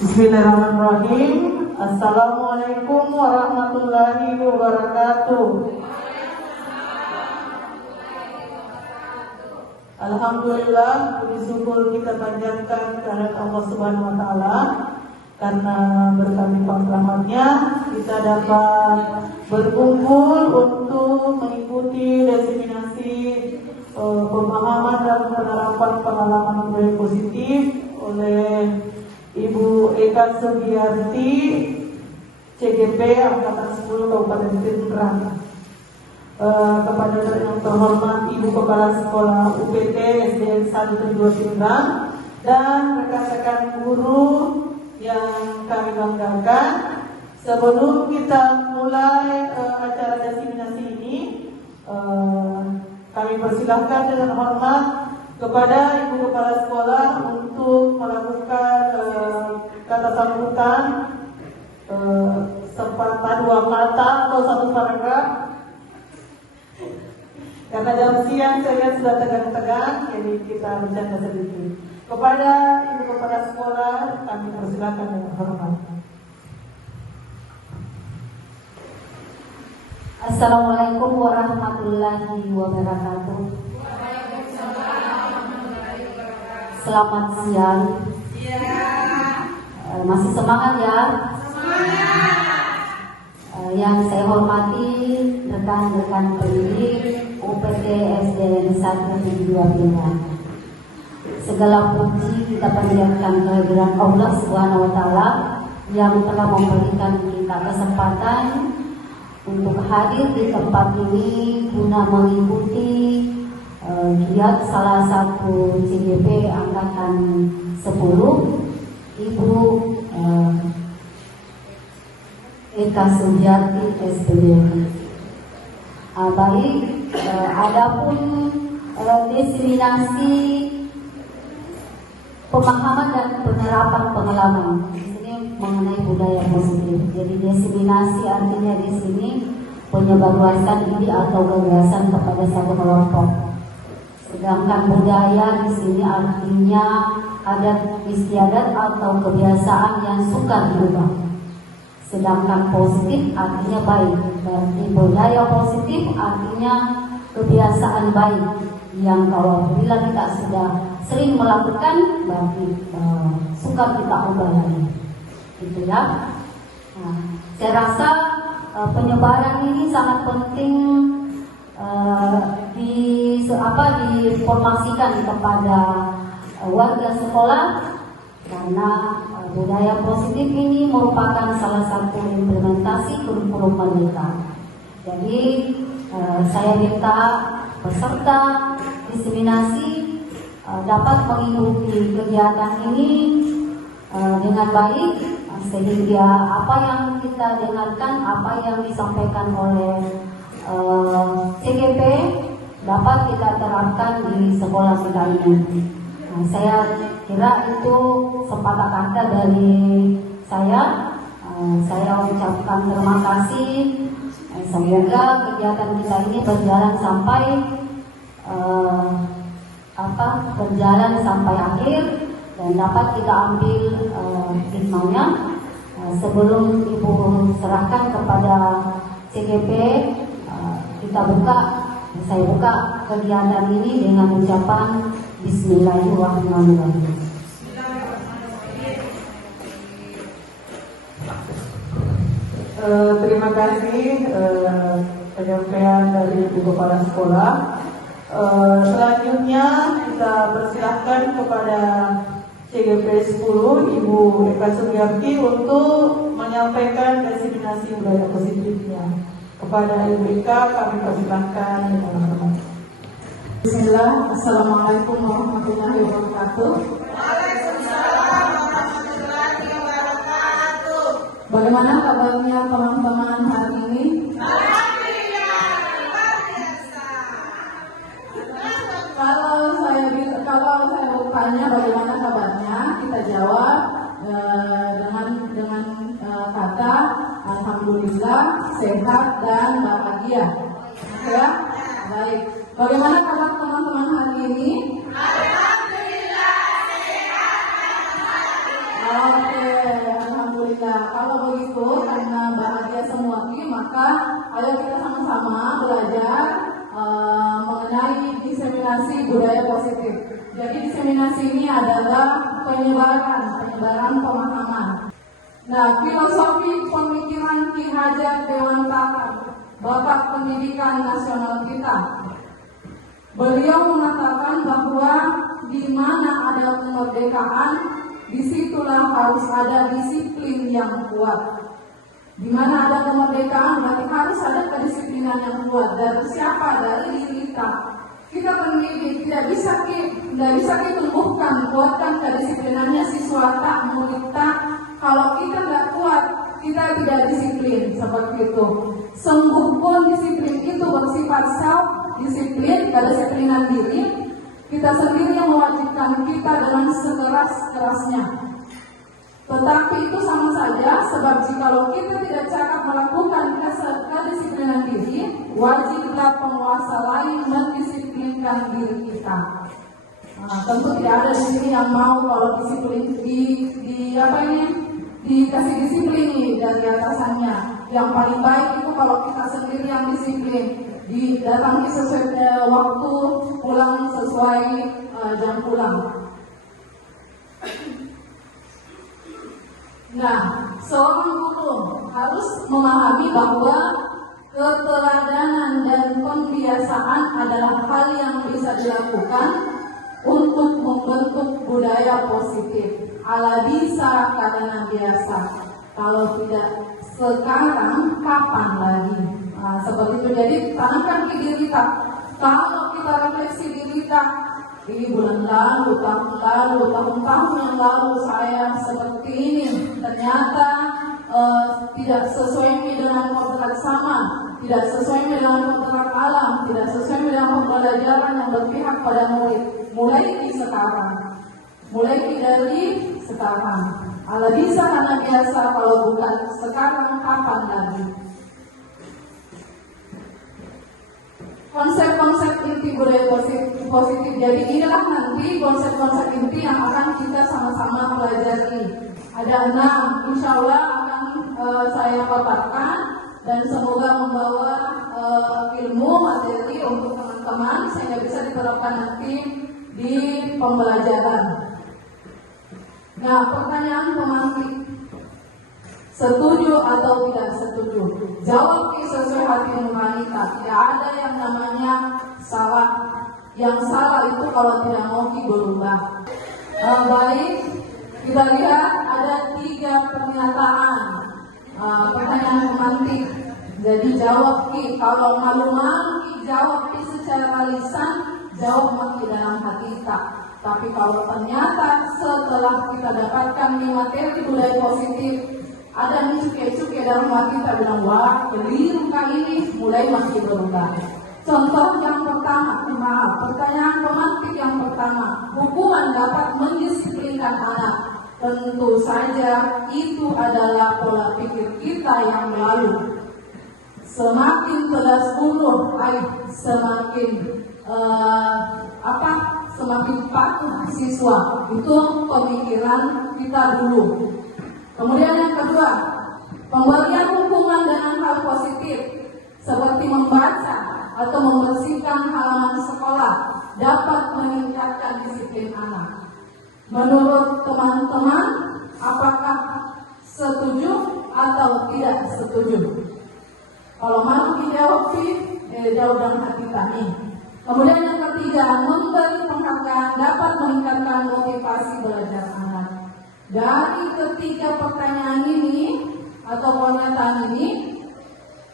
Bismillahirrahmanirrahim. Assalamualaikum warahmatullahi wabarakatuh. Alhamdulillah, puji syukur kita panjatkan kehadirat Allah Subhanahu wa taala karena berkat limpah rahmatnya kita dapat berkumpul untuk mengikuti diseminasi pemahaman dan penerapan pengalaman budaya positif oleh Ibu Eka Sugiarti, CGP Angkatan 10 Kabupaten Tangerang. Kepada yang terhormat Ibu Kepala Sekolah UPT SDN 1 dan 2 Tangerang dan rekan-rekan guru yang kami banggakan, sebelum kita mulai acara diseminasi ini, kami persilahkan dengan hormat kepada Ibu Kepala Sekolah untuk melakukan kata sambutan sepatah dua kata atau satu paragraf. Karena jam siang saya lihat sudah tegang-tegang, jadi kita bercanda sedikit. Kepada Ibu Kepala Sekolah kami persilahkan dengan hormat. Assalamualaikum warahmatullahi wabarakatuh. Selamat siang. Masih semangat ya? Yang saya hormati rekan-rekan pendidik UPT SDN 1 dan 2 Tangerang. Segala puji kita panjatkan kehadiran Allah Subhanahu wa taala yang telah memberikan kita kesempatan untuk hadir di tempat ini guna mengikuti giat salah satu CGP Angkatan 10, Ibu Eka Sugiarti SPD. Baik, adapun diseminasi pemahaman dan penerapan pengalaman ini mengenai budaya positif. Jadi diseminasi artinya di sini penyebarluasan ide atau gagasan kepada satu kelompok. Sedangkan budaya di sini artinya adat istiadat atau kebiasaan yang sukar diubah. Sedangkan positif artinya baik. Berarti budaya positif artinya kebiasaan baik yang kalau bila kita sudah sering melakukan berarti sukar kita ubah lagi. Gitu ya. Nah, saya rasa penyebaran ini sangat penting diinformasikan kepada warga sekolah karena budaya positif ini merupakan salah satu implementasi kurikulum merdeka. Jadi saya minta peserta diseminasi dapat mengikuti kegiatan ini dengan baik sehingga apa yang kita dengarkan, apa yang disampaikan oleh CGP dapat kita terapkan di sekolah kita ini. Nah, saya kira itu sepatah kata dari saya. Saya ucapkan terima kasih. Semoga kegiatan kita ini berjalan sampai akhir dan dapat kita ambil hikmahnya. Sebelum Ibu serahkan kepada CGP, saya buka kegiatan ini dengan ucapan Bismillahirrahmanirrahim. Terima kasih penyampaian dari Ibu Kepala Sekolah. Selanjutnya kita persilahkan kepada CGP 10 Ibu Eka Sugiarti untuk menyampaikan diseminasi budaya positifnya. Kepada Ibu Eka kami persilahkan dengan hormat. Bismillah. Assalamualaikum warahmatullahi wabarakatuh. Waalaikumsalam warahmatullahi wabarakatuh. Bagaimana kabarnya teman-teman hari ini? Alhamdulillah, luar biasa. Kalau saya bertanya bagaimana kabarnya, kita jawab dengan kata alhamdulillah, sehat dan bahagia. Ya, baik. Bagaimana kabar teman-teman hari ini? Alhamdulillah, sehat dan bahagia. Oke. diseminasi budaya positif. Jadi diseminasi ini adalah penyebaran pemahaman. Nah, filosofi pemikiran Ki Hajar Dewantara, Bapak Pendidikan Nasional kita. Beliau mengatakan bahwa di mana ada kemerdekaan, disitulah harus ada disiplin yang kuat. Di mana ada kemerdekaan, berarti harus ada kedisiplinan yang kuat. Dari siapa? Dari diri kita. Kita pendidik tidak bisa kita tumbuhkan, kuatkan kedisiplinannya siswa tak murid tak. Kalau kita nggak kuat, kita tidak disiplin seperti itu. Sembuh pun disiplin itu bersifat self disiplin, kedisiplinan diri. Kita sendiri yang mewajibkan kita dengan sekeras-kerasnya. Tetapi itu sama saja, sebab jikalau kita tidak cakap melakukan kedisiplinan diri, wajiblah penguasa lain mendisiplinkan diri kita. Nah, tentu tidak ada di sini yang mau kalau disiplin dikasih disiplin dari atasannya. Yang paling baik itu kalau kita sendiri yang disiplin, didatangi sesuai waktu, pulang sesuai jam pulang. Nah, seorang guru harus memahami bahwa keteladanan dan pembiasaan adalah hal yang bisa dilakukan untuk membentuk budaya positif. Ala bisa karena biasa. Kalau tidak sekarang, kapan lagi? Nah, seperti itu. Jadi tanamkan ke diri kita. Kalau kita refleksi diri kita, di bulan lalu, tahun-tahun yang lalu saya seperti ini, ternyata tidak sesuai dengan kontrak sama, tidak sesuai dengan kontrak alam, tidak sesuai dengan pembelajaran yang berpihak pada murid. Mulai dari sekarang. Ala bisa karena biasa, kalau bukan sekarang kapan lagi? Konsep-konsep inti budaya positif. Jadi inilah nanti konsep-konsep inti yang akan kita sama-sama pelajari. Ada 6, insya Allah akan saya paparkan dan semoga membawa ilmu materi untuk teman-teman sehingga bisa diterapkan nanti di pembelajaran. Nah, pertanyaan pemantik, setuju atau tidak setuju? Jawab sesuai hati nurani kita. Tidak ada yang namanya salah. Yang salah itu kalau tidak mau berubah. Baik, kita lihat ada 3 pernyataan. Pertanyaan pemantik. Jadi jawab Ki. Kalau malu-malu Ki jawab Ki secara lisan, jawab Ki dalam hati kita. Tapi kalau ternyata setelah kita dapatkan materi budaya positif, ada nih cukai-cukai dalam hati kita bilang, wah keliru kali ini, mulai masih berubah. Contoh yang pertama, pertanyaan pemantik yang pertama, hukuman dapat mendisiplinkan anak. Tentu saja itu adalah pola pikir kita yang lalu. Semakin telas buluh, semakin patuh siswa. Itu pemikiran kita dulu. Kemudian yang kedua, pemberian hukuman dengan hal positif seperti membaca atau membersihkan halaman sekolah dapat meningkatkan disiplin anak. Menurut teman-teman, apakah setuju atau tidak setuju? Kalau mau dijawab jawab dengan hati kami. Kemudian yang ketiga, memberi penghargaan dapat meningkatkan motivasi belajar anak. Dari ketiga pertanyaan ini atau pernyataan ini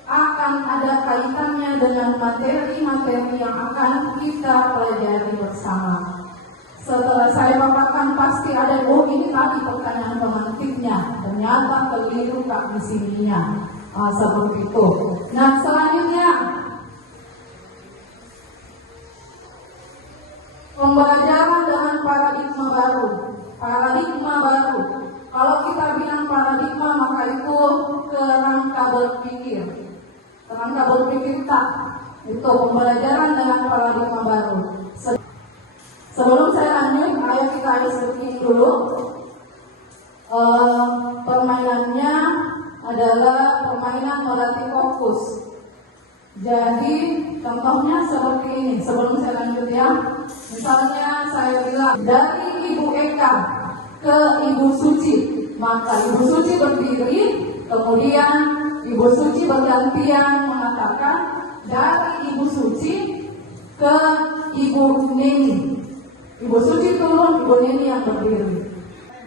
akan ada kaitannya dengan materi-materi yang akan kita pelajari bersama. Setelah saya paparkan pasti ada, ini tadi pertanyaan pemantiknya, ternyata keliru Kak di sininya. Seperti itu. Nah, selanjutnya pembelajaran dengan paradigma baru. Kalau kita bilang paradigma, maka itu kerangka berpikir. Kerangka berpikir tak. Itu pembelajaran dengan paradigma baru. Sebelum saya lanjut, ayo kita screening dulu. Permainannya adalah permainan melatih fokus. Jadi contohnya seperti ini. Sebelum saya lanjut ya. dari Ibu Eka ke Ibu Suci. Maka Ibu Suci berdiri, kemudian Ibu Suci bergantian mengatakan dari Ibu Suci ke Ibu Neni. Ibu Suci turun, Ibu Neni yang berdiri.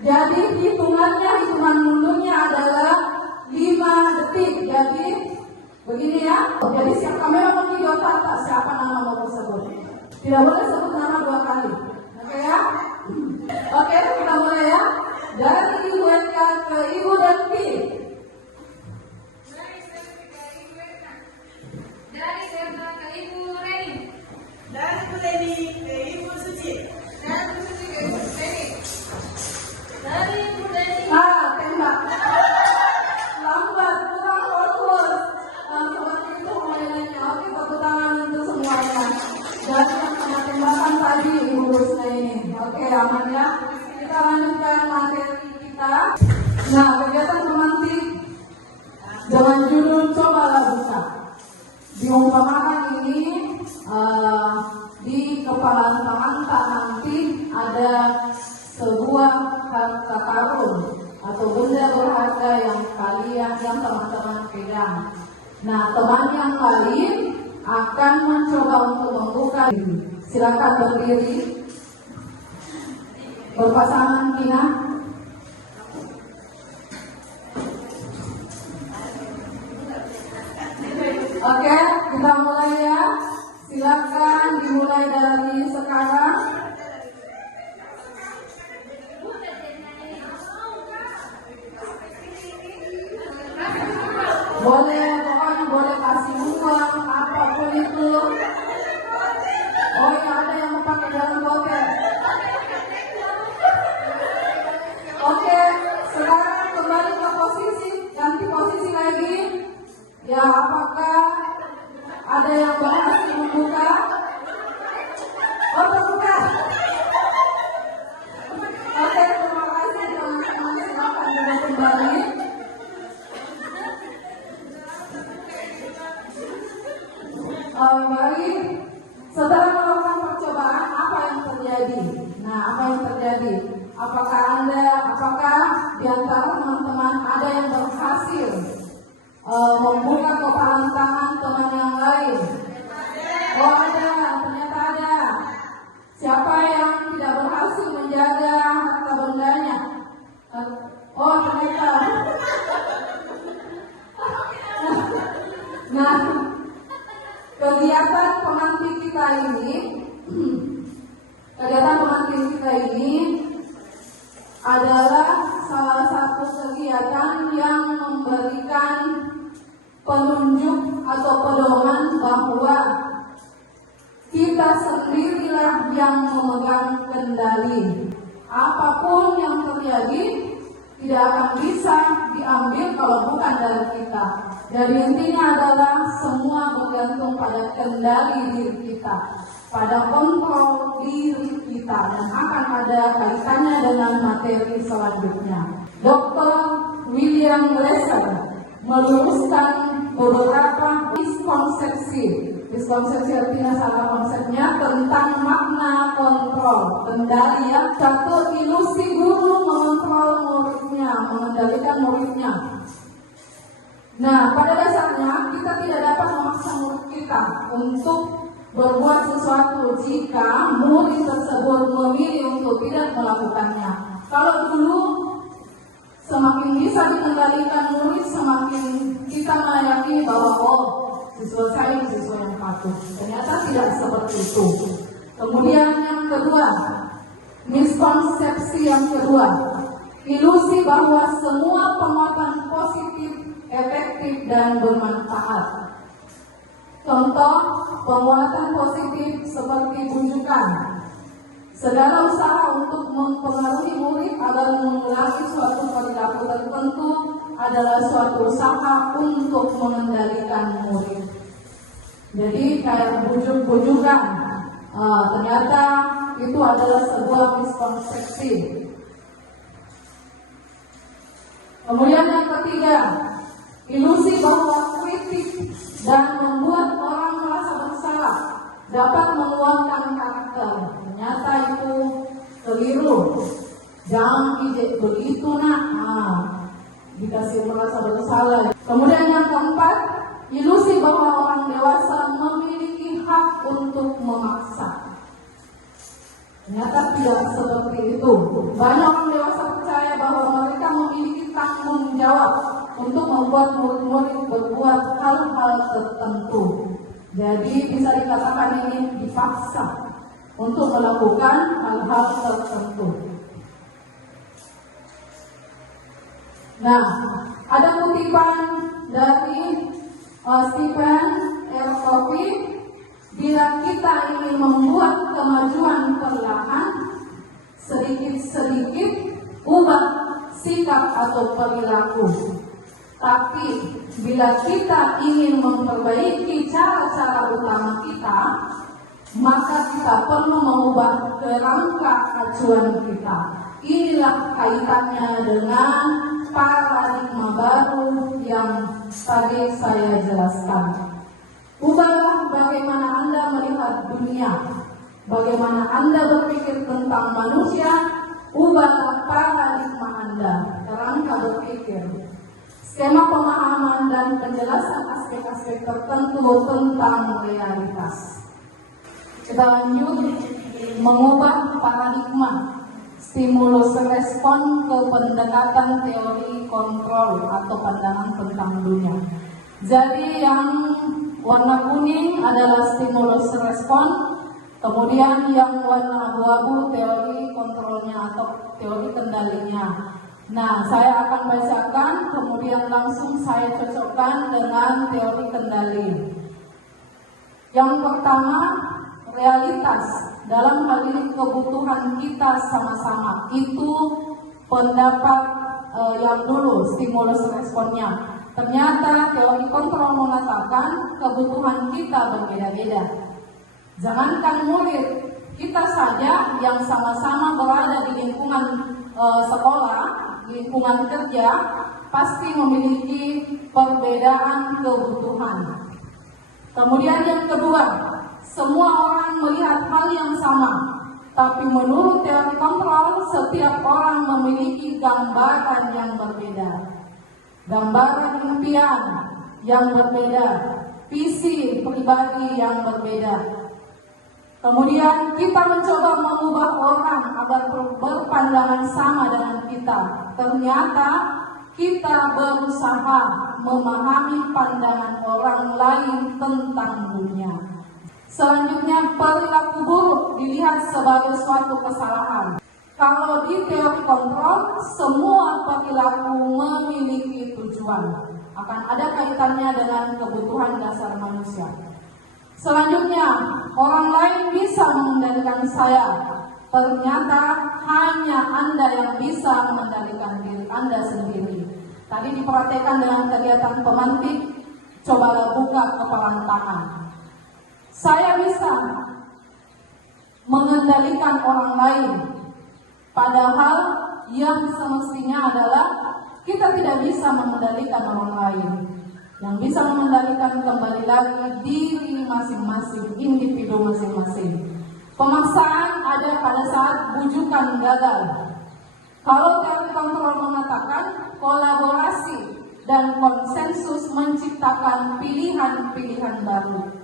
Jadi hitungan mundurnya adalah 5 detik. Jadi begini ya. Jadi siapa memang video tak siapa nama mau tersebut. Tidak boleh sebut nama 2 kali. Oke ya? Oke, kita mulai ya. Dari Ibu Eka ke Ibu Denti. Dari Eka ke Ibu Reni. Dari Bu Leni ke Ibu Suci. Dari Ibu Suci ke Ibu Reni. Dari Ibu Reni. Tembak. Lambat, kurang fokus. Seperti itu mainannya. Oke, tepuk tangan untuk semuanya. Dan yang kena tembakan tadi Ibu Rusna ini. Oke, aman ya. Kita lanjutkan materi kita. Nah, kegiatan pemantik dengan judul Cobalah Buka. Diumpamakan ini di kepala Tamanta nanti ada sebuah harta karun atau benda berharga yang teman-teman pegang. Nah, teman yang lain akan mencoba untuk membuka. Silakan berdiri. Berpasangan Kina. Oke, kita mulai ya. Silakan dimulai dari sekarang. Boleh, pokoknya boleh kasih uang, apapun itu. Oh ya, ada yang mau pakai dalam botol. Oke, sekarang kembali ke posisi, ganti posisi lagi. Ya, apakah ada yang berhasil membuka? Oh, terbuka. Oke, terima kasih teman-teman. Silakan juga kembali. Baik, setelah melakukan percobaan, apa yang terjadi? Nah, apa yang terjadi? Apakah di antara teman-teman ada yang berhasil membuka kepalan tangan teman yang lain? Oh, ada, ternyata ada. Siapa yang tidak berhasil menjaga harta bendanya? Oh, ternyata. Nah, kegiatan pemantik kita ini adalah salah satu kegiatan yang memberikan penunjuk atau pedoman bahwa kita sendirilah yang memegang kendali. Apapun yang terjadi tidak akan bisa diambil kalau bukan dari kita. Jadi intinya adalah semua bergantung pada kendali diri kita, pada kontrol diri kita, dan akan ada kaitannya dengan materi selanjutnya. Dr. William Glasser meluruskan beberapa miskonsepsi artinya salah konsepnya tentang makna kontrol, kendali ya. Satu, ilusi guru mengontrol muridnya, mengendalikan muridnya. Nah, pada dasarnya kita tidak dapat memaksa murid kita untuk berbuat sesuatu jika murid tersebut memilih untuk tidak melakukannya. Kalau dulu semakin bisa dikendalikan murid, semakin kita meyakini bahwa siswa saya siswa yang patuh. Ternyata tidak seperti itu. Kemudian yang kedua, miskonsepsi yang kedua, ilusi bahwa semua penguatan positif, efektif dan bermanfaat. Contoh penguatan positif seperti bujukan. Segala usaha untuk mempengaruhi murid agar mengulangi suatu perilaku tertentu adalah suatu usaha untuk mengendalikan murid. Jadi kayak bujuk-bujukan, ternyata itu adalah sebuah miskonsepsi. Kemudian yang ketiga, ilusi bahwa kritik dan membuat orang merasa bersalah dapat menguatkan karakter. Ternyata itu begitu nak. Dikasih merasa bersalah. Kemudian yang keempat, ilusi bahwa orang dewasa memiliki hak untuk memaksa. Ternyata tidak seperti itu. Banyak orang dewasa percaya bahwa mereka memiliki tanggung jawab untuk membuat murid-murid berbuat hal-hal tertentu. Jadi bisa dikatakan ini dipaksa untuk melakukan hal-hal tertentu. Nah, ada kutipan dari Stephen R. Covey, bila kita ingin membuat kemajuan perlahan, sedikit-sedikit ubah sikap atau perilaku. Tapi bila kita ingin memperbaiki cara-cara utama kita, maka kita perlu mengubah kerangka acuan kita. Inilah kaitannya dengan paradigma baru yang tadi saya jelaskan. Ubahlah bagaimana Anda melihat dunia, bagaimana Anda berpikir tentang manusia. Ubahlah paradigma Anda, kerangka berpikir, skema pemahaman dan penjelasan aspek-aspek tertentu tentang realitas. Kita lanjut mengubah paradigma. Stimulus respon ke pendekatan teori kontrol atau pandangan tentang dunia. Jadi yang warna kuning adalah stimulus respon, kemudian yang warna abu-abu teori kontrolnya atau teori kendalinya. Nah, saya akan bacakan, kemudian langsung saya cocokkan dengan teori kendali. Yang pertama, realitas. Dalam hal ini kebutuhan kita sama-sama. Itu pendapat yang dulu, stimulus responnya. Ternyata teori kontrol mengatakan kebutuhan kita berbeda-beda. Jangankan murid, kita saja yang sama-sama berada di lingkungan sekolah, lingkungan kerja, pasti memiliki perbedaan kebutuhan. Kemudian yang kedua, semua orang melihat hal yang sama, tapi menurut teori kontrol, setiap orang memiliki gambaran yang berbeda. Gambaran impian yang berbeda, visi pribadi yang berbeda. Kemudian kita mencoba mengubah orang agar berpandangan sama dengan kita. Ternyata kita berusaha memahami pandangan orang lain tentang dunia. Selanjutnya, perilaku buruk dilihat sebagai suatu kesalahan. Kalau di teori kontrol, semua perilaku memiliki tujuan. Akan ada kaitannya dengan kebutuhan dasar manusia. Selanjutnya, orang lain bisa mengendalikan saya. Ternyata hanya Anda yang bisa mengendalikan diri Anda sendiri. Tadi diperhatikan dengan kegiatan pemantik, cobalah buka kepalan tangan. Saya bisa mengendalikan orang lain, padahal yang semestinya adalah kita tidak bisa mengendalikan orang lain. Yang bisa mengendalikan kembali lagi diri masing-masing, individu masing-masing. Pemaksaan ada pada saat bujukan gagal. Kalau teori kontrol mengatakan kolaborasi dan konsensus menciptakan pilihan-pilihan baru.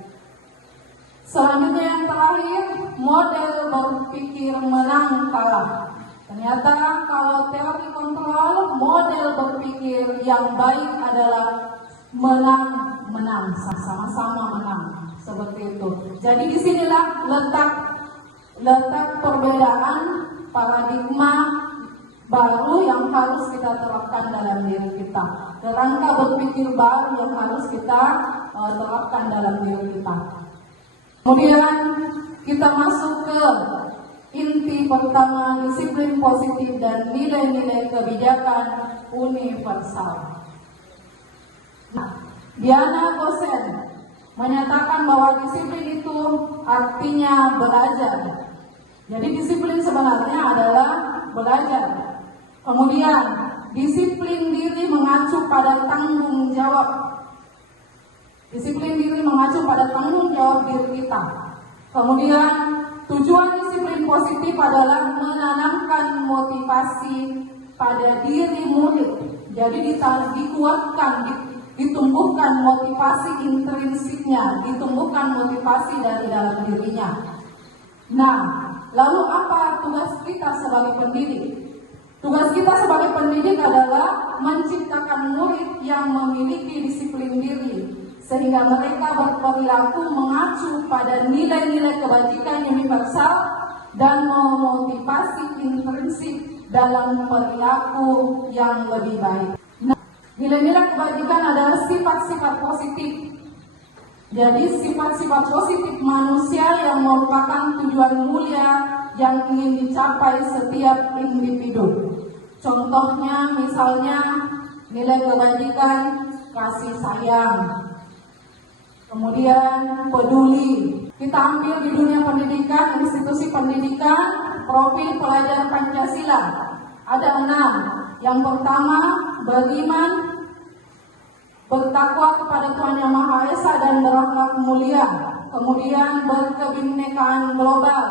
Selanjutnya yang terakhir, model berpikir menang kalah. Ternyata kalau teori kontrol, model berpikir yang baik adalah menang-menang, sama-sama menang, seperti itu. Jadi disinilah letak perbedaan paradigma baru yang harus kita terapkan dalam diri kita. Kerangka berpikir baru yang harus kita terapkan dalam diri kita. Kemudian kita masuk ke inti pertama, disiplin positif dan nilai-nilai kebijakan universal. Diana Gosen menyatakan bahwa disiplin itu artinya belajar. Jadi disiplin sebenarnya adalah belajar. Kemudian disiplin diri mengacu pada tanggung jawab. Disiplin diri mengacu pada tanggung jawab diri kita. Kemudian tujuan disiplin positif adalah menanamkan motivasi pada diri murid. Jadi dikuatkan, ditumbuhkan motivasi intrinsiknya, ditumbuhkan motivasi dari dalam dirinya. Nah, lalu apa tugas kita sebagai pendidik? Tugas kita sebagai pendidik adalah menciptakan murid yang memiliki disiplin diri, sehingga mereka berperilaku mengacu pada nilai-nilai kebajikan universal dan memotivasi intrinsik dalam perilaku yang lebih baik. Nah, nilai-nilai kebajikan adalah sifat-sifat positif. Jadi sifat-sifat positif manusia yang merupakan tujuan mulia yang ingin dicapai setiap individu. Contohnya misalnya nilai kebajikan kasih sayang, kemudian peduli. Kita ambil di dunia pendidikan, institusi pendidikan, profil pelajar Pancasila. Ada 6. Yang pertama, beriman, bertakwa kepada Tuhan Yang Maha Esa dan berakhlak mulia. Kemudian berkebinekaan global.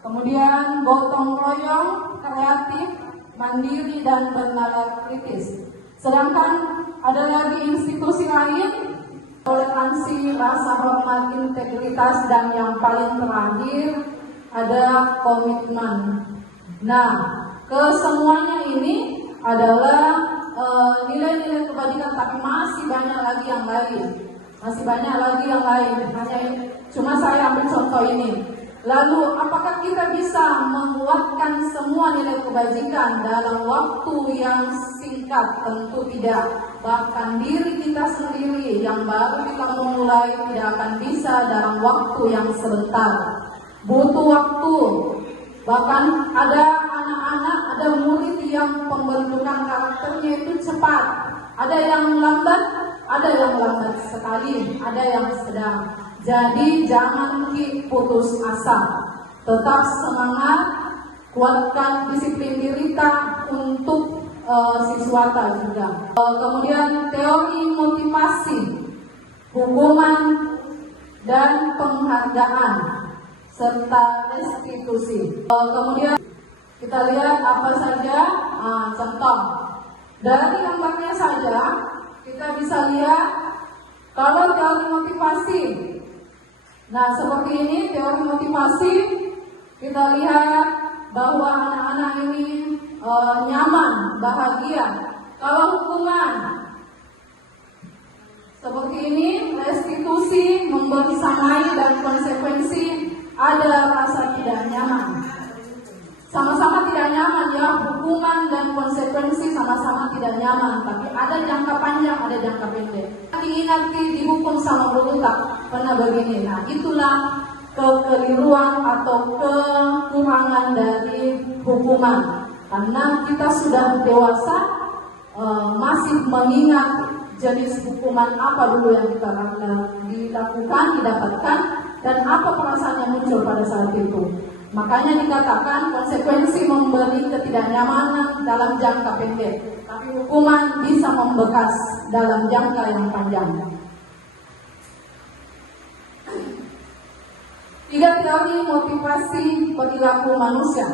Kemudian gotong royong, kreatif, mandiri dan bernalar kritis. Sedangkan ada lagi institusi lain, toleransi, rasa hormat, integritas, dan yang paling terakhir ada komitmen. Nah, kesemuanya ini adalah nilai-nilai kebajikan, tapi masih banyak lagi yang lain. Cuma saya ambil contoh ini. Lalu, apakah kita bisa menguatkan semua nilai kebajikan dalam waktu yang singkat? Tentu tidak. Bahkan diri kita sendiri yang baru kita memulai tidak akan bisa dalam waktu yang sebentar. Butuh waktu. Bahkan ada anak-anak, ada murid yang pembentukan karakternya itu cepat. Ada yang lambat sekali, ada yang sedang. Jadi jangan putus asa, tetap semangat, kuatkan disiplin diri kita untuk siswata juga. Kemudian teori motivasi, hukuman dan penghargaan serta restitusi. Kemudian kita lihat apa saja contoh dari gambarnya saja kita bisa lihat kalau teori motivasi. Nah, seperti ini teori motivasi, kita lihat bahwa anak-anak ini nyaman, bahagia. Kalau hukuman, seperti ini, restitusi, memberi samai dan konsekuensi, ada rasa tidak nyaman. Sama-sama tidak nyaman ya, hukuman dan konsekuensi sama-sama tidak nyaman, tapi ada jangka panjang, ada jangka pendek. Diingati, dihukum sama dulu tak pernah begini. Nah, itulah kekeliruan atau kekurangan dari hukuman. Karena kita sudah dewasa, masih mengingat jenis hukuman apa dulu yang kita dilakukan, didapatkan, dan apa perasaan yang muncul pada saat itu. Makanya dikatakan konsekuensi memberi ketidaknyamanan dalam jangka pendek, tapi hukuman bisa membekas dalam jangka yang panjang. 3 teori motivasi perilaku manusia.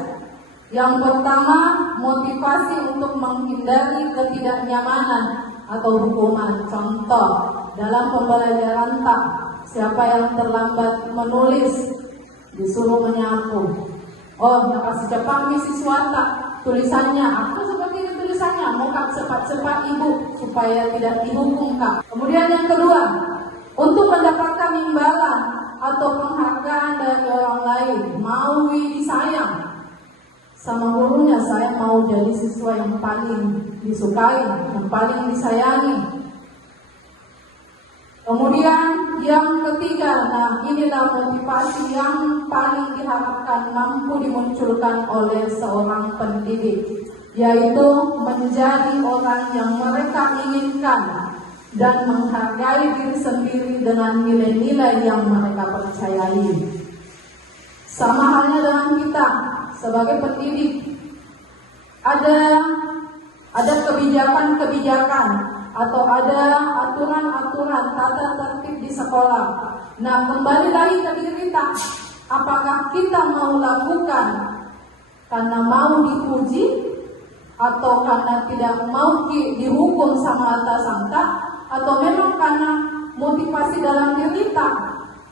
Yang pertama, motivasi untuk menghindari ketidaknyamanan atau hukuman. Contoh, dalam pembelajaran tak, siapa yang terlambat menulis disuruh menyapu. Oh, kasih cepat siswa tak tulisannya. Aku seperti ini tulisannya, mau kak cepat-cepat ibu supaya tidak dihukum kak. Kemudian yang kedua, untuk mendapatkan imbalan atau penghargaan dari orang lain, mau disayang sama gurunya, saya mau jadi siswa yang paling disukai, yang paling disayangi. Kemudian yang ketiga, nah inilah motivasi yang paling diharapkan mampu dimunculkan oleh seorang pendidik, yaitu menjadi orang yang mereka inginkan dan menghargai diri sendiri dengan nilai-nilai yang mereka percayai. Sama halnya dengan kita sebagai pendidik, ada kebijakan-kebijakan atau ada aturan-aturan tata tertib di sekolah. Nah, kembali lagi ke diri kita, apakah kita mau lakukan karena mau dipuji atau karena tidak mau dihukum sama atasan tak, atau memang karena motivasi dalam diri tak,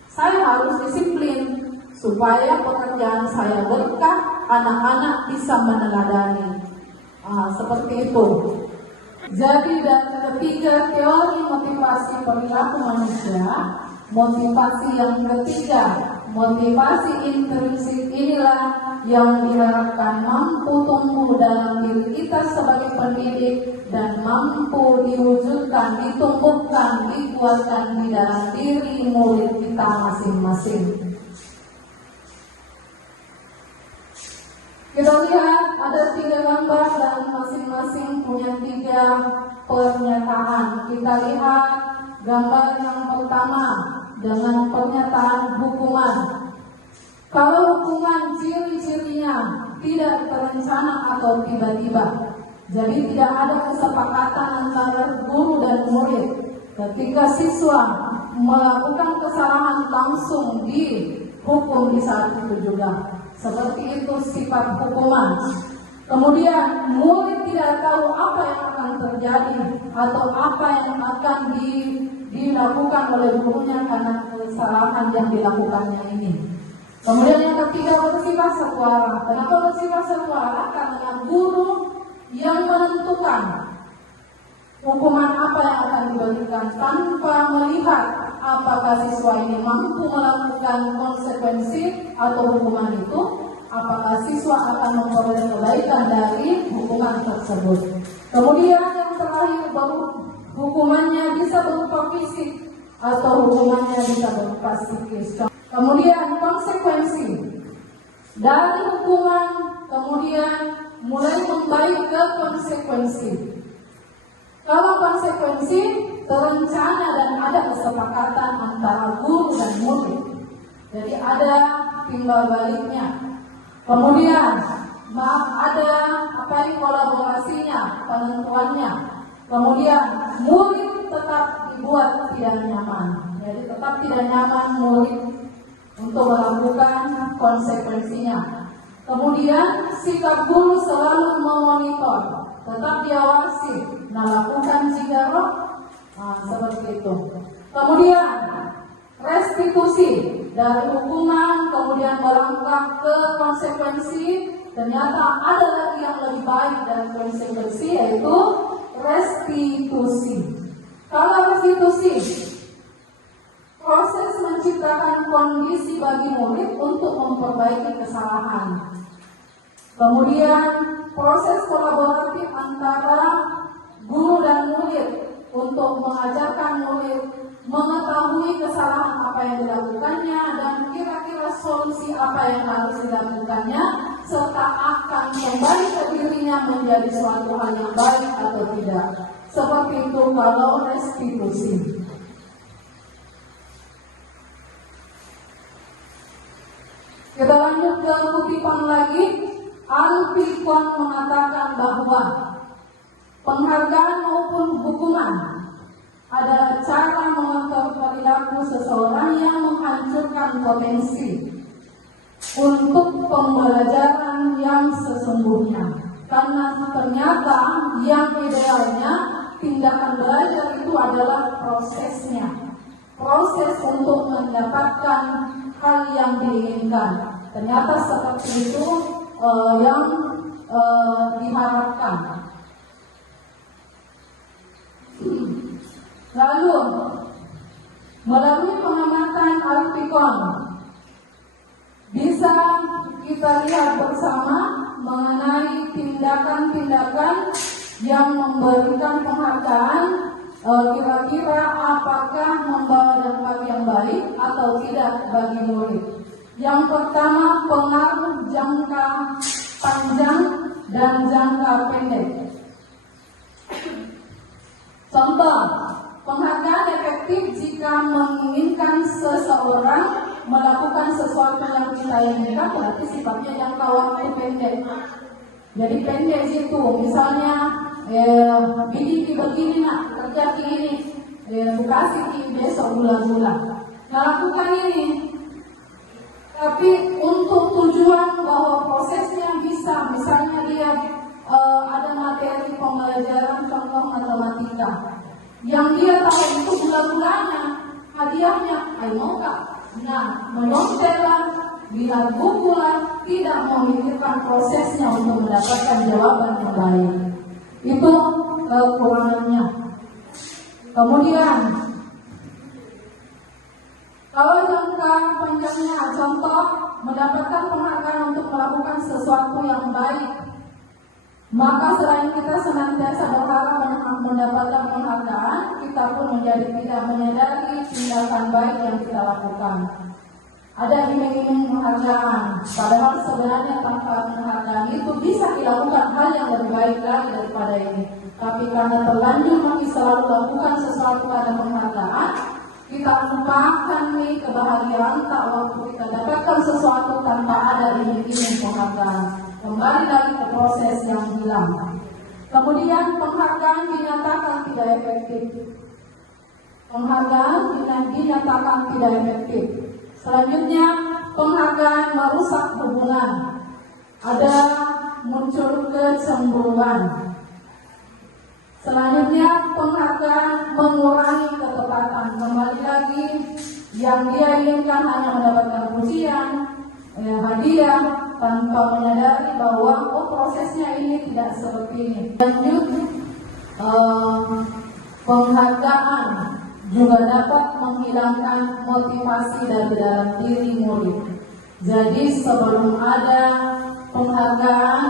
saya harus disiplin supaya pekerjaan saya berkah, anak-anak bisa meneladani. Seperti itu. Jadi dan ketiga teori motivasi perilaku manusia, motivasi yang ketiga, motivasi intrinsik inilah yang diharapkan mampu tumbuh dalam diri kita sebagai pendidik dan mampu diwujudkan, ditumbuhkan, dikuatkan di dalam diri murid kita masing-masing. Kita lihat ada 3 gambar dan masing-masing punya 3 pernyataan. Kita lihat gambar yang pertama dengan pernyataan hukuman. Kalau hukuman ciri-cirinya tidak terencana atau tiba-tiba, jadi tidak ada kesepakatan antara guru dan murid. Ketika siswa melakukan kesalahan langsung dihukum di saat itu juga. Seperti itu sifat hukuman. Kemudian murid tidak tahu apa yang akan terjadi atau apa yang akan dilakukan oleh gurunya karena kesalahan yang dilakukannya ini. Kemudian yang ketiga bersifat setara. Kenapa bersifat setara? Karena guru yang menentukan hukuman apa yang akan diberikan tanpa melihat apakah siswa ini mampu melakukan konsekuensi atau hukuman itu, apakah siswa akan memperoleh kebaikan dari hukuman tersebut. Kemudian yang terakhir, hukumannya bisa berupa fisik atau hukumannya bisa berupa psikis. Kemudian konsekuensi dari hukuman, kemudian mulai membaik ke konsekuensi. Kalau konsekuensi terencana dan ada kesepakatan antara guru dan murid, jadi ada timbal baliknya. Kemudian ada kolaborasinya, penentuannya. Kemudian murid tetap dibuat tidak nyaman, jadi tetap tidak nyaman murid untuk melakukan konsekuensinya. Kemudian sikap guru selalu memonitor, tetap diawasi, melakukan jika roh, seperti itu. Kemudian restitusi dari hukuman, kemudian melangkah ke konsekuensi. Ternyata ada lagi yang lebih baik dari konsekuensi, yaitu restitusi. Kalau restitusi, proses menciptakan kondisi bagi murid untuk memperbaiki kesalahan. Kemudian proses kolaboratif antara guru dan murid untuk mengajarkan murid mengetahui kesalahan apa yang dilakukannya dan kira-kira solusi apa yang harus dilakukannya, serta akan kembali ke dirinya menjadi suatu hal yang baik atau tidak. Seperti itu kalau restitusi. Kita lanjut ke kutipan lagi. Al-Fikon mengatakan bahwa penghargaan maupun hukuman adalah cara mengatur perilaku seseorang yang menghancurkan potensi untuk pembelajaran yang sesungguhnya. Karena ternyata yang idealnya tindakan belajar itu adalah prosesnya, proses untuk mendapatkan hal yang diinginkan. Ternyata seperti itu yang diharapkan. Lalu melalui pengamatan Al-Fikon bisa kita lihat bersama mengenai tindakan-tindakan yang memberikan penghargaan, kira-kira apakah membawa dampak yang baik atau tidak bagi murid. Yang pertama, pengaruh jangka panjang dan jangka pendek. Contoh, penghargaan efektif jika menginginkan seseorang melakukan sesuatu yang kita inginkan, berarti sifatnya jangka waktu pendek. Jadi pendek situ, misalnya begini nak kerja ini, kasih besok bulan-bulan. Nah, lakukan ini. Tapi untuk tujuan bahwa prosesnya bisa, misalnya dia ada Yang dia tahu itu bulan-bulannya, hadiahnya, ayo mau kak? Nah, menontonlah, lihat buku lah, tidak memikirkan prosesnya untuk mendapatkan jawaban yang baik. Itu kekurangannya. Kemudian, kalau jangka panjangnya, contoh mendapatkan penghargaan untuk melakukan sesuatu yang baik, maka selain kita senantiasa berharap mendapatkan penghargaan, kita pun menjadi tidak menyadari tindakan baik yang kita lakukan. Ada iming-iming penghargaan, padahal sebenarnya tanpa penghargaan itu bisa dilakukan hal yang lebih baik lagi daripada ini. Tapi karena terlanjur masih selalu lakukan sesuatu pada penghargaan, kita lupakan nih kebahagiaan tak waktu kita dapatkan sesuatu tanpa ada iming-iming penghargaan. Kembali lagi ke proses yang hilang. Kemudian penghargaan dinyatakan tidak efektif. Penghargaan dinyatakan tidak efektif. Selanjutnya, penghargaan merusak hubungan. Ada muncul kecemburuan. Selanjutnya, penghargaan mengurangi ketepatan. Kembali lagi, yang dia inginkan hanya mendapatkan pujian, hadiah, tanpa menyadari bahwa prosesnya ini tidak seperti ini. Lanjut, penghargaan juga dapat menghilangkan motivasi dari dalam diri murid. Jadi sebelum ada penghargaan,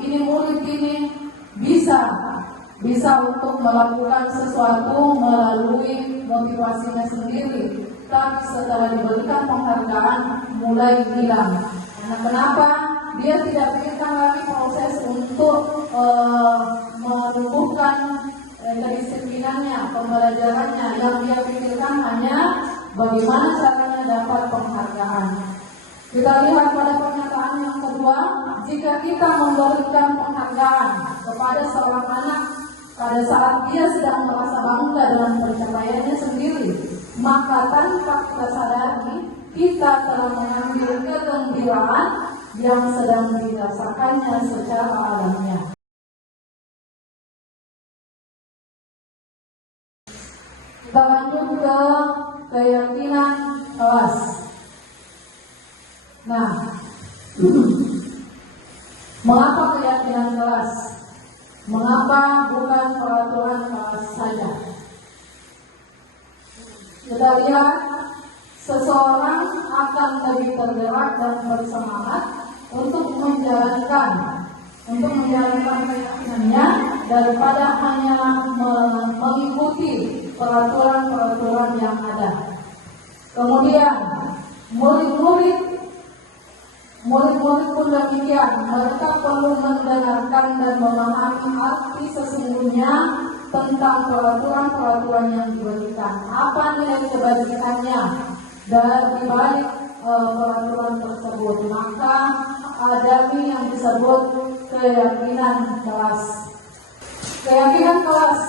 ini murid ini bisa untuk melakukan sesuatu melalui motivasinya sendiri. Tapi setelah diberikan penghargaan mulai hilang. Nah, kenapa? Dia tidak pikirkan lagi proses untuk menumbuhkan kedisiplinannya, pembelajarannya. Yang dia pikirkan hanya bagaimana caranya dapat penghargaan. Kita lihat pada pernyataan yang kedua, jika kita memberikan penghargaan kepada seorang anak pada saat dia sedang merasa bangga dengan pencapaiannya sendiri, maka tanpa kita sadari, kita telah mengambil kegembiraan yang sedang dirasakannya secara alamiah. Kita lanjut ke keyakinan kelas. Nah, mengapa keyakinan kelas? Mengapa bukan peraturan kelas saja? Kita lihat, seseorang akan lebih tergerak dan bersemangat untuk menjalankan keyakinannya daripada hanya mengikuti peraturan-peraturan yang ada. Kemudian murid-murid pun demikian, mereka perlu mendengarkan dan memahami arti sesungguhnya tentang peraturan-peraturan yang diberikan. Apa nilai kebajikannya dari balik peraturan tersebut? Maka ada yang disebut keyakinan kelas. Keyakinan kelas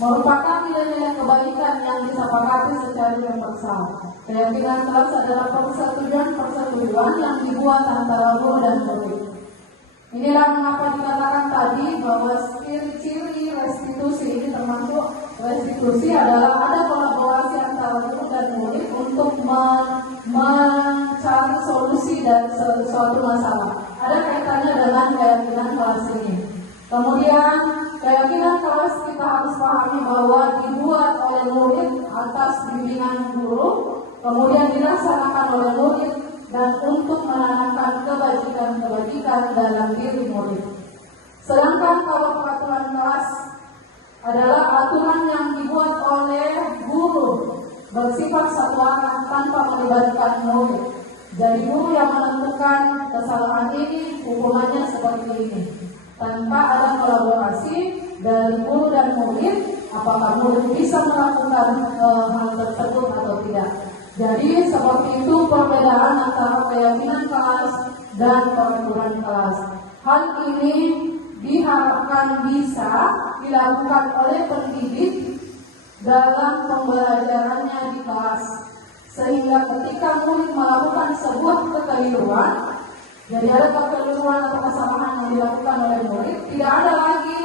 merupakan nilai-nilai kebaikan yang disepakati secara universal. Keyakinan kelas adalah persetujuan yang dibuat antara guru dan murid. Inilah mengapa dikatakan tadi bahwa ciri-ciri restitusi ini termasuk restitusi adalah ada kolaborasi antara guru dan murid untuk mencari solusi dari suatu masalah. Ada kaitannya dengan keyakinan kelas ini. Kemudian keyakinan kelas kita harus pahami bahwa dibuat oleh murid atas bimbingan guru, kemudian dilaksanakan oleh murid dan untuk menanamkan kebajikan-kebajikan dalam diri murid. Sedangkan kalau peraturan kelas adalah aturan yang dibuat oleh guru bersifat satu arah tanpa melibatkan murid. Jadi guru yang menentukan kesalahan ini hukumannya seperti ini. Tanpa ada kolaborasi dari guru dan murid, apakah murid bisa melakukan hal tersebut atau tidak. Jadi seperti itu perbedaan antara keyakinan kelas dan peraturan kelas. Hal ini diharapkan bisa dilakukan oleh pendidik dalam pembelajarannya di kelas. Sehingga ketika murid melakukan sebuah kekeliruan, jadi ada kekeliruan atau kesalahan yang dilakukan oleh murid, tidak ada lagi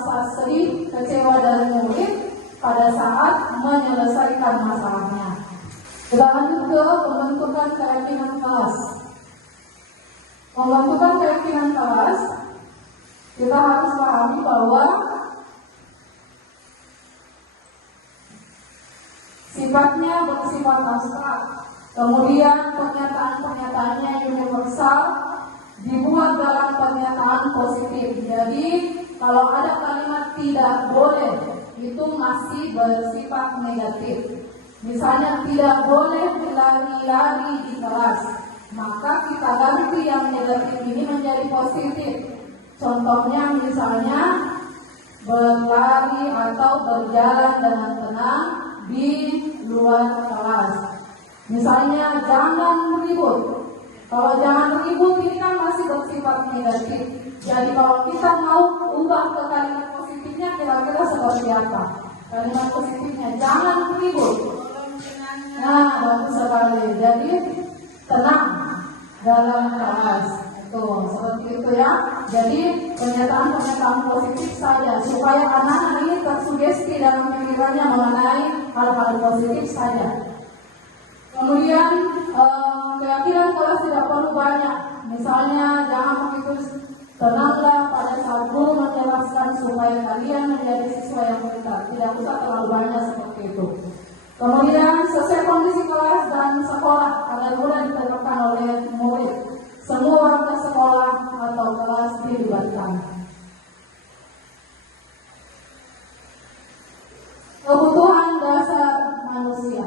rasa sedih, kecewa dari murid pada saat menyelesaikan masalahnya. Kita lanjut ke pembentukan keyakinan kelas. Pembentukan keyakinan kelas, kita harus pahami bahwa sifatnya bersifat abstrak. Kemudian pernyataan-pernyataannya universal, dibuat dalam pernyataan positif. Jadi kalau ada kalimat tidak boleh, itu masih bersifat negatif. Misalnya tidak boleh berlari-lari di kelas, maka kita ganti yang negatif ini menjadi positif. Contohnya misalnya berlari atau berjalan dengan tenang di luar kelas. Misalnya jangan ribut. Kalau jangan ribut ini kan masih bersifat negatif. Jadi kalau kita mau ubah ke kalimat positifnya, kira-kira seperti apa? Kalimat positifnya jangan ribut. Nah, bagus sekali. Jadi tenang dalam kelas. Tuh, seperti itu ya. Jadi pernyataan-pernyataan positif saja supaya anak-anak ini tersugesti dalam pikirannya mengenai hal-hal positif saja. Kemudian keyakinan kelas tidak perlu banyak. Misalnya jangan begitu tenanglah pada saat guru menjelaskan supaya kalian menjadi siswa yang pintar. Tidak usah terlalu banyak seperti itu. Kemudian sesuai kondisi kelas dan sekolah agar mudah diterapkan oleh murid. Semua warga sekolah atau kelas dilibatkan. Kebutuhan dasar manusia.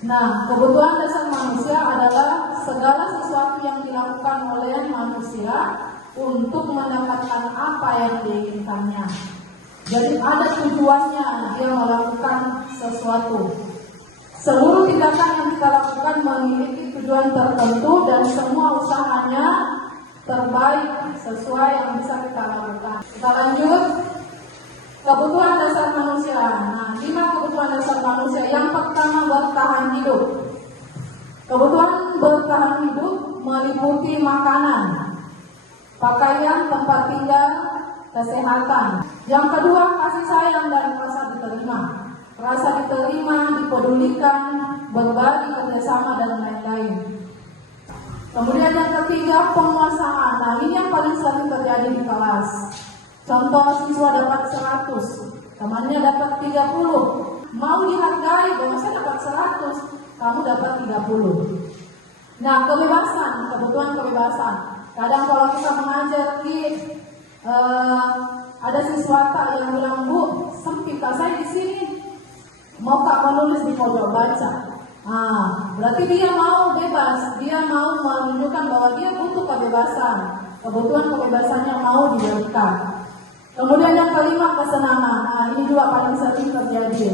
Nah, kebutuhan dasar manusia adalah segala sesuatu yang dilakukan oleh manusia untuk mendapatkan apa yang diinginkannya. Jadi ada tujuannya dia melakukan sesuatu. Seluruh tindakan yang kita lakukan memiliki tujuan tertentu dan semua usahanya terbaik sesuai yang bisa kita lakukan. Kita lanjut. Kebutuhan dasar manusia. Nah, 5 kebutuhan dasar manusia. Yang pertama, bertahan hidup. Kebutuhan bertahan hidup meliputi makanan, pakaian, tempat tinggal, kesehatan. Yang kedua, kasih sayang dan rasa diterima. Rasa diterima, dipedulikan, berbagi, kerjasama, dan lain-lain. Kemudian yang ketiga, penguasaan. Nah, ini yang paling sering terjadi di kelas. Contoh, siswa dapat 100, temannya dapat 30. Mau dihargai, bahwa saya dapat 100, kamu dapat 30. Nah, kebebasan, kebutuhan kebebasan. Kadang kalau kita mengajar ada siswa yang bilang, Bu, sempit saya di sini, mau Kak menulis di pojok baca. Berarti dia mau bebas, dia mau menunjukkan bahwa dia butuh kebebasan. Kebutuhan kebebasannya mau diberikan. Kemudian yang kelima, kesenangan. Nah, ini juga paling sering terjadi.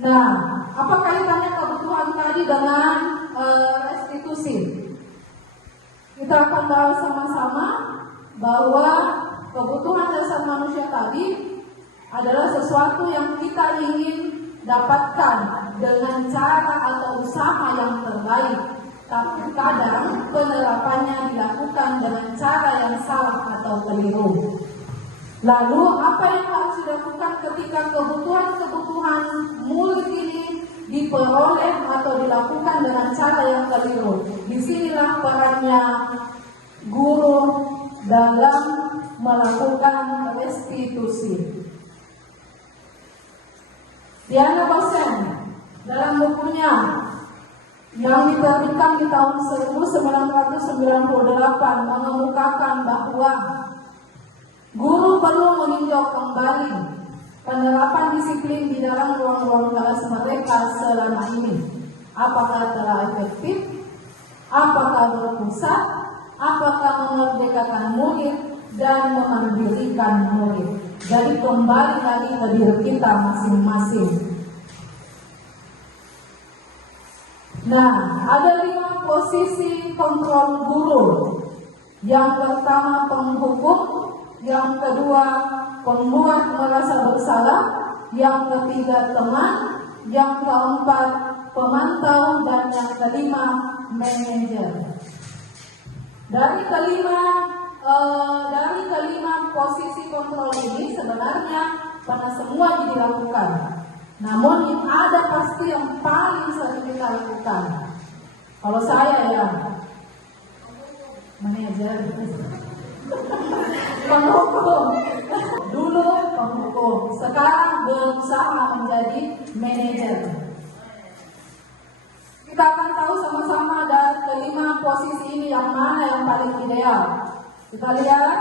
Nah, apa kaitannya kebutuhan tadi dengan restitusi? Kita akan bahas sama-sama bahwa kebutuhan dasar manusia tadi adalah sesuatu yang kita ingin dapatkan dengan cara atau usaha yang terbaik. Tapi kadang penerapannya dilakukan dengan cara yang salah atau keliru. Lalu apa yang harus dilakukan ketika kebutuhan-kebutuhan murid ini diperoleh atau dilakukan dengan cara yang keliru? Disinilah perannya guru dalam melakukan restitusi. Diana Bosen dalam bukunya yang diterbitkan di tahun 1998 mengemukakan bahwa guru perlu meninjau kembali penerapan disiplin di dalam ruang-ruang kelas mereka selama ini. Apakah telah efektif? Apakah berpusat? Apakah memerdekakan murid dan memandirikan murid? Jadi kembali lagi ke diri kita masing-masing. Nah, ada 5 posisi kontrol guru. Yang pertama, penghukum. Yang kedua, pembuat merasa bersalah. Yang ketiga, teman. Yang keempat, pemantau. Dan yang kelima, manajer. Dari kelima dari kelima posisi kontrol ini sebenarnya pada semua dilakukan. Namun ada pasti yang paling sering kita lakukan. Kalau saya ya manajer, penghukum. Dulu penghukum, sekarang berusaha menjadi manajer. Kita akan tahu sama-sama dari kelima posisi ini yang mana yang paling ideal. Kita lihat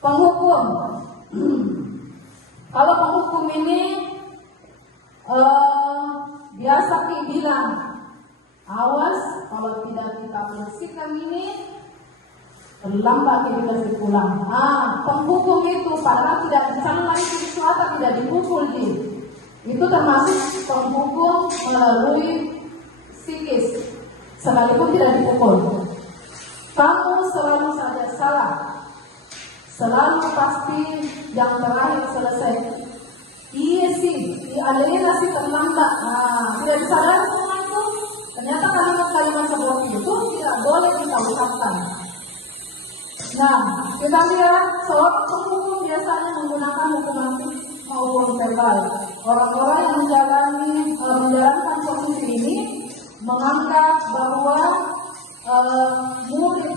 penghukum. Kalau penghukum ini biasa bilang, awas kalau tidak kita bersihkan ini terlambat kita pulang. Penghukum itu padahal tidak dicela itu selatan tidak dipukul itu termasuk penghukum melalui psikis sekalipun tidak dipukul. Kamu selalu saja salah, selalu pasti yang terakhir selesai. Iya sih, alienasi terlambat. Tidak disadari semua itu. Ternyata kalimat-kalimat seperti itu tidak boleh kita ucapkan. Nah, kita lihat seorang penghukum biasanya menggunakan hukuman maupun verbal. Orang-orang yang menjalankan posisi ini menganggap bahwa murid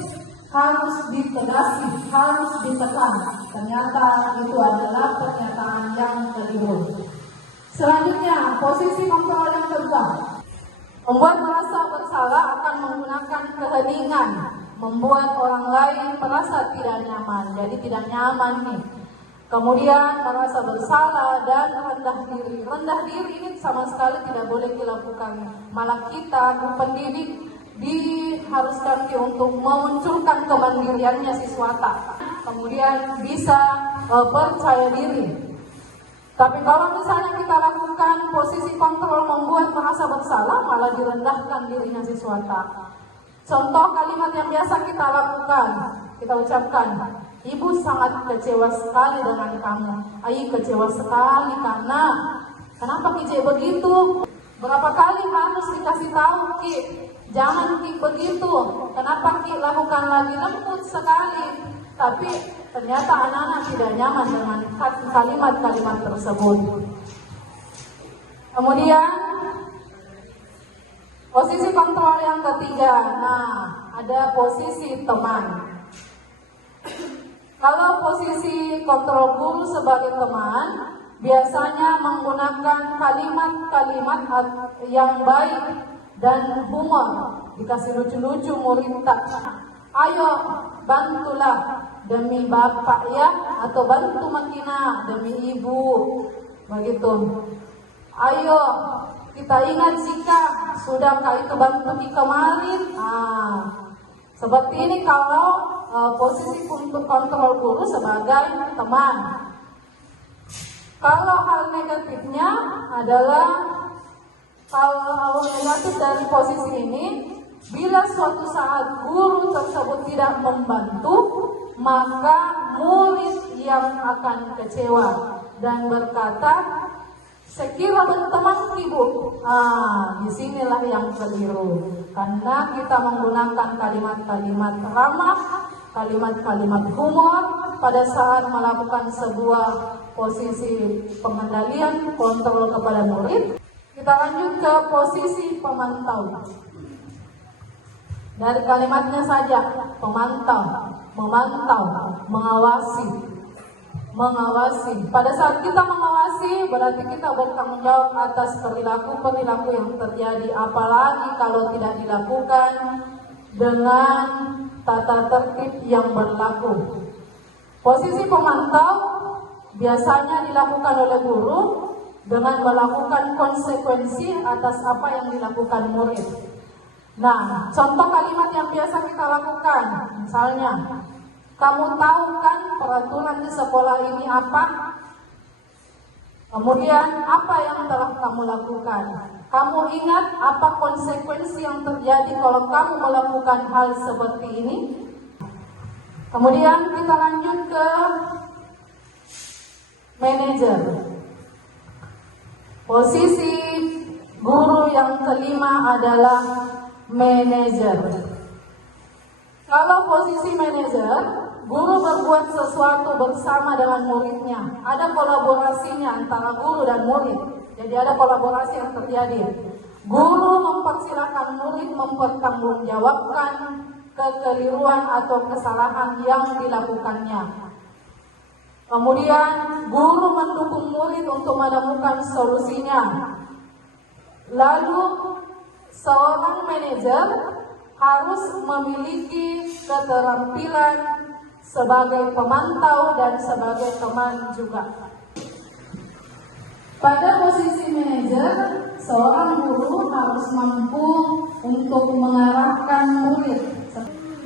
harus ditegasi, harus ditekan. Ternyata itu adalah pernyataan yang keliru. Selanjutnya, posisi kontrol yang kedua. Membuat merasa bersalah akan menggunakan keheningan, membuat orang lain merasa tidak nyaman. Jadi tidak nyaman nih. Kemudian merasa bersalah dan rendah diri. Rendah diri ini sama sekali tidak boleh dilakukan. Malah kita pendidik diharuskan untuk memunculkan kemandiriannya siswata. Kemudian bisa percaya diri. Tapi kalau misalnya kita lakukan posisi kontrol membuat merasa bersalah, malah direndahkan dirinya siswata. Contoh kalimat yang biasa kita lakukan, kita ucapkan, Ibu sangat kecewa sekali dengan kamu. Ayi kecewa sekali karena kenapa Ki begitu? Berapa kali harus dikasih tahu Ki, jangan Ki begitu. Kenapa Ki lakukan lagi? Lembut sekali. Tapi ternyata anak-anak tidak nyaman dengan kalimat-kalimat tersebut. Kemudian posisi kontrol yang ketiga. Nah, ada posisi teman. Kalau posisi kontrol guru sebagai teman, biasanya menggunakan kalimat-kalimat yang baik dan humor. Dikasih lucu-lucu murid tak. Ayo bantulah demi bapak ya, atau bantu Makina demi ibu. Begitu. Ayo kita ingat jika sudahkah itu bantu di kemarin. Seperti ini kalau posisi untuk kontrol guru sebagai teman. Kalau hal negatifnya adalah kalau negatif dari posisi ini, bila suatu saat guru tersebut tidak membantu, maka murid yang akan kecewa dan berkata, sekira berteman ibu. Disinilah yang keliru. Karena kita menggunakan kalimat-kalimat ramah, kalimat-kalimat humor pada saat melakukan sebuah posisi pengendalian kontrol kepada murid. Kita lanjut ke posisi pemantau. Dari kalimatnya saja, pemantau, memantau, mengawasi. Pada saat kita mengawasi, berarti kita bertanggung jawab atas perilaku-perilaku yang terjadi. Apalagi kalau tidak dilakukan dengan tata tertib yang berlaku. Posisi pemantau biasanya dilakukan oleh guru dengan melakukan konsekuensi atas apa yang dilakukan murid. Nah, contoh kalimat yang biasa kita lakukan, misalnya, kamu tahu kan peraturan di sekolah ini apa? Kemudian apa yang telah kamu lakukan? Kamu ingat apa konsekuensi yang terjadi kalau kamu melakukan hal seperti ini? Kemudian kita lanjut ke manajer. Posisi guru yang kelima adalah manajer. Kalau posisi manajer, guru berbuat sesuatu bersama dengan muridnya. Ada kolaborasinya antara guru dan murid. Jadi ada kolaborasi yang terjadi. Guru mempersilahkan murid mempertanggungjawabkan kekeliruan atau kesalahan yang dilakukannya. Kemudian guru mendukung murid untuk menemukan solusinya. Lalu seorang manajer harus memiliki keterampilan sebagai pemantau dan sebagai teman juga. Pada posisi manajer, seorang guru harus mampu untuk mengarahkan murid.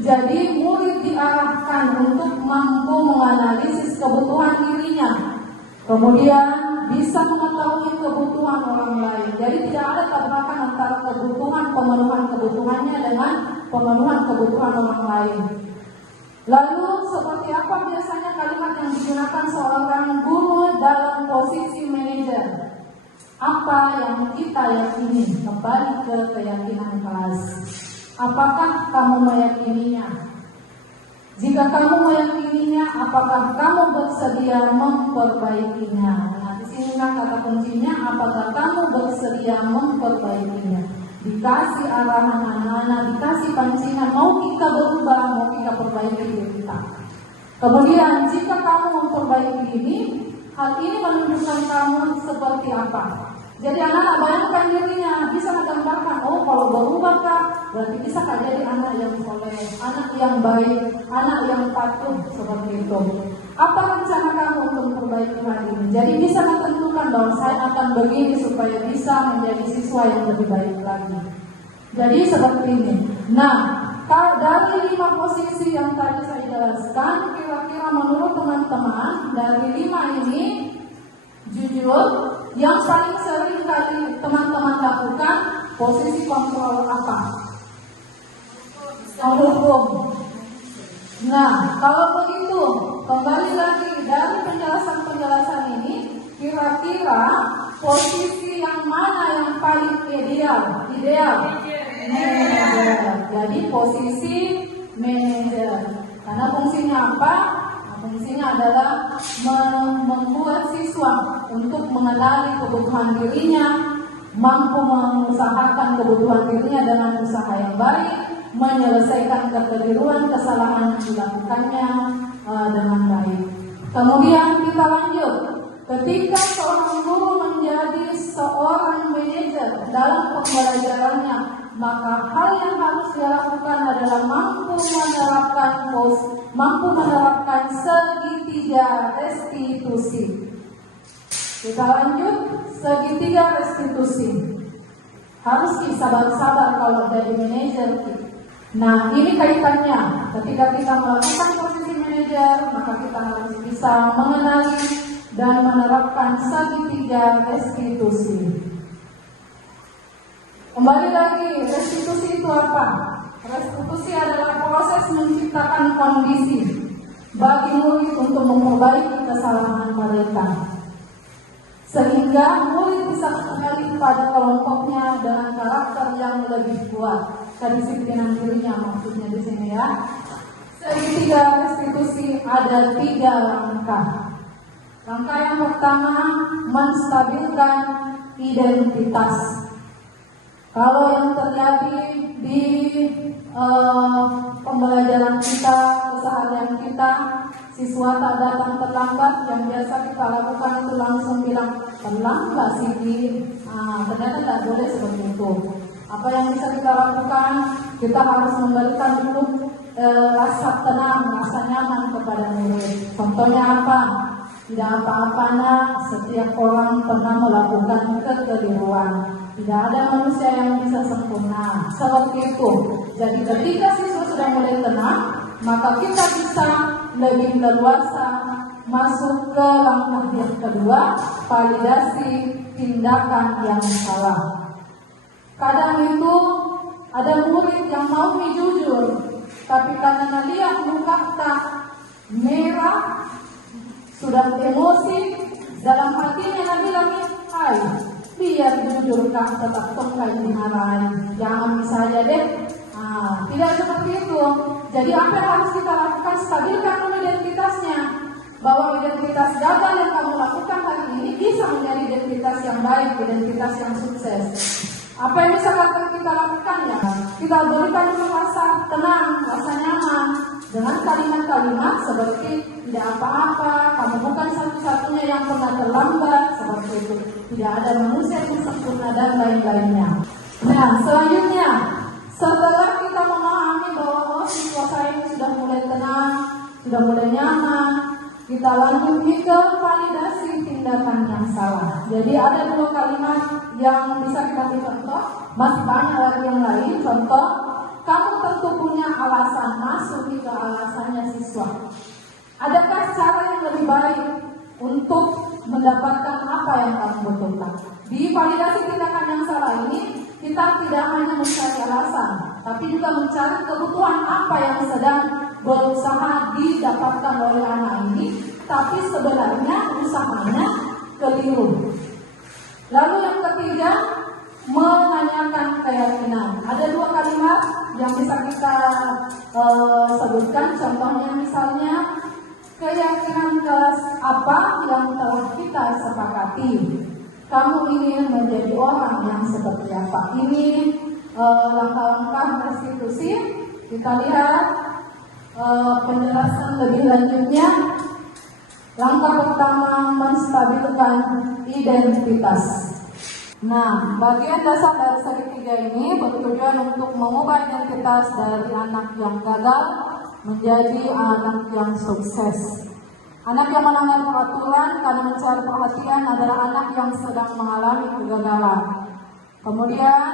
Jadi murid diarahkan untuk mampu menganalisis kebutuhan dirinya, kemudian bisa mengetahui kebutuhan orang lain. Jadi tidak ada tabrakan antara pemenuhan kebutuhannya dengan pemenuhan kebutuhan orang lain. Lalu seperti apa biasanya kalimat yang digunakan seorang guru dalam posisi manajer? Apa yang kita yakini? Kembali ke keyakinan kelas. Apakah kamu meyakininya? Jika kamu meyakininya, apakah kamu bersedia memperbaikinya? Nah, disinilah kata kuncinya, apakah kamu bersedia memperbaikinya? Dikasih arahan anak-anak, dikasih pancingan, mau kita berubah, mau kita perbaiki diri kita. Kemudian, jika kamu memperbaiki ini, hal ini menunjukkan kamu seperti apa? Jadi anak-anak bayangkan dirinya, bisa menggambarkan, oh kalau berubah kah, berarti bisa jadi anak yang soleh, anak yang baik, anak yang patuh, seperti itu. Apa rencana kamu untuk memperbaiki hal ini? Jadi bisa menentukan bahwa saya akan begini supaya bisa menjadi siswa yang lebih baik lagi. Jadi seperti ini. Nah, dari 5 posisi yang tadi saya jelaskan, kira-kira menurut teman-teman, dari 5 ini, jujur, yang paling sering kali teman-teman lakukan posisi kontrol apa? Yang hukum. Nah, kalau begitu, kembali lagi dari penjelasan-penjelasan ini, kira-kira posisi yang mana yang paling ideal? Manajer. Jadi posisi manajer. Karena fungsinya apa? Fungsinya adalah membuat siswa untuk mengenali kebutuhan dirinya, mampu mengusahakan kebutuhan dirinya dengan usaha yang baik, menyelesaikan kekeliruan kesalahan yang dilakukannya dengan baik. Kemudian kita lanjut, ketika seorang guru menjadi seorang manajer dalam pembelajarannya, maka hal yang harus dia lakukan adalah mampu menerapkan segitiga restitusi. Kita lanjut, segitiga restitusi. Harus sabar-sabar kalau jadi manajer. Nah, ini kaitannya. Ketika kita melakukan posisi manajer, maka kita harus bisa mengenali dan menerapkan segitiga restitusi. Kembali lagi, restitusi itu apa? Restitusi adalah proses menciptakan kondisi bagi murid untuk memperbaiki kesalahan mereka, sehingga murid bisa kembali pada kelompoknya dengan karakter yang lebih kuat, kedisiplinan dirinya maksudnya di sini ya. Segitiga restitusi ada 3 langkah. Langkah yang pertama, menstabilkan identitas. Kalau yang terjadi di pembelajaran kita, keseharian kita, siswa tak datang terlambat, yang biasa kita lakukan itu langsung bilang, terlambat sih, ternyata tidak boleh seperti itu. Apa yang bisa kita lakukan? Kita harus memberikan dulu rasa tenang, rasa nyaman kepada murid. Contohnya apa? Tidak apa-apa nak, setiap orang pernah melakukan kekeliruan. Tidak ada manusia yang bisa sempurna. Seperti itu. Jadi ketika siswa sudah mulai tenang, maka kita bisa lebih leluasa masuk ke langkah yang kedua, validasi tindakan yang salah. Kadang itu ada murid yang mau jujur, tapi karena lihat muka tak merah, sudah emosi, dalam hatinya Nabi lagi, hai, biar jujur kak tetap tongkai dimarahin, jangan saja deh. Nah, tidak seperti itu. Jadi apa yang harus kita lakukan? Stabilkan dulu identitasnya. Bahwa identitas gagal yang kamu lakukan hari ini bisa menjadi identitas yang baik, identitas yang sukses. Apa yang bisa kita lakukan ya? Kita berikan dulu rasa tenang, rasa nyaman dengan kalimat-kalimat seperti tidak apa-apa, kamu bukan satu-satunya yang pernah terlambat, seperti itu. Tidak ada manusia yang sempurna dan lain-lainnya. Nah, selanjutnya, setelah kita memahami bahwa situasi ini sudah mulai tenang, sudah mulai nyaman, kita lanjut ke validasi tindakan yang salah. Jadi ada 2 kalimat yang bisa kita contoh, masih banyak lagi yang lain. Contoh, kamu tentu punya alasan, masuk ke alasannya siswa. Adakah cara yang lebih baik untuk mendapatkan apa yang kamu butuhkan? Di validasi tindakan yang salah ini, kita tidak hanya mencari alasan, tapi juga mencari kebutuhan apa yang sedang berusaha didapatkan oleh anak ini, tapi sebenarnya usahanya keliru. Lalu yang ketiga, menanyakan keyakinan. Ada 2 kalimat yang bisa kita sebutkan. Contohnya misalnya, keyakinan kelas apa yang telah kita sepakati? Kamu ingin menjadi orang yang seperti apa? Ini langkah-langkah restitusi. Kita lihat penjelasan lebih lanjutnya. Langkah pertama, menstabilkan identitas. Nah, bagian dasar dari segitiga ini bertujuan untuk mengubah identitas dari anak yang gagal menjadi anak yang sukses. Anak yang melanggar peraturan karena mencari perhatian adalah anak yang sedang mengalami kegagalan. Kemudian,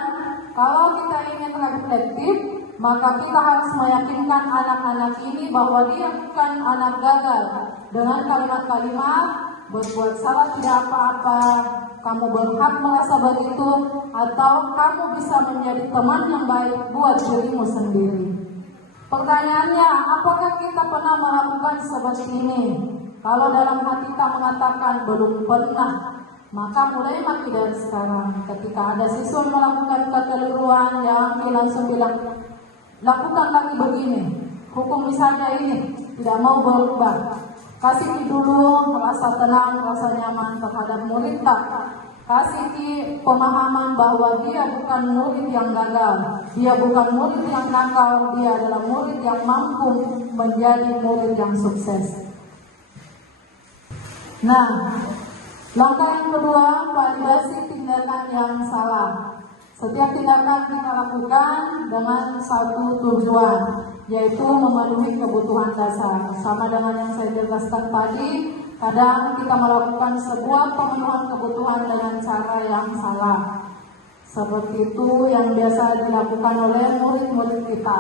kalau kita ingin reflektif, maka kita harus meyakinkan anak-anak ini bahwa dia bukan anak gagal. Dengan kalimat-kalimat, berbuat salah tidak apa-apa, kamu berhak merasa begitu, atau kamu bisa menjadi teman yang baik buat dirimu sendiri. Pertanyaannya, apakah kita pernah melakukan seperti ini? Kalau dalam hati kita mengatakan belum pernah, maka mulai maki dari sekarang. Ketika ada siswa melakukan kekeliruan, yang langsung bilang, lakukan lagi begini, hukum saja ini, tidak mau berubah. Kasih dulu merasa tenang, merasa nyaman terhadap murid tak. Kasih pemahaman bahwa dia bukan murid yang gagal, dia bukan murid yang nakal, dia adalah murid yang mampu menjadi murid yang sukses. Nah, langkah yang kedua, validasi tindakan yang salah. Setiap tindakan kita lakukan dengan satu tujuan, yaitu memenuhi kebutuhan dasar. Sama dengan yang saya jelaskan tadi, kadang kita melakukan sebuah pemenuhan kebutuhan dengan cara yang salah. Seperti itu yang biasa dilakukan oleh murid-murid kita.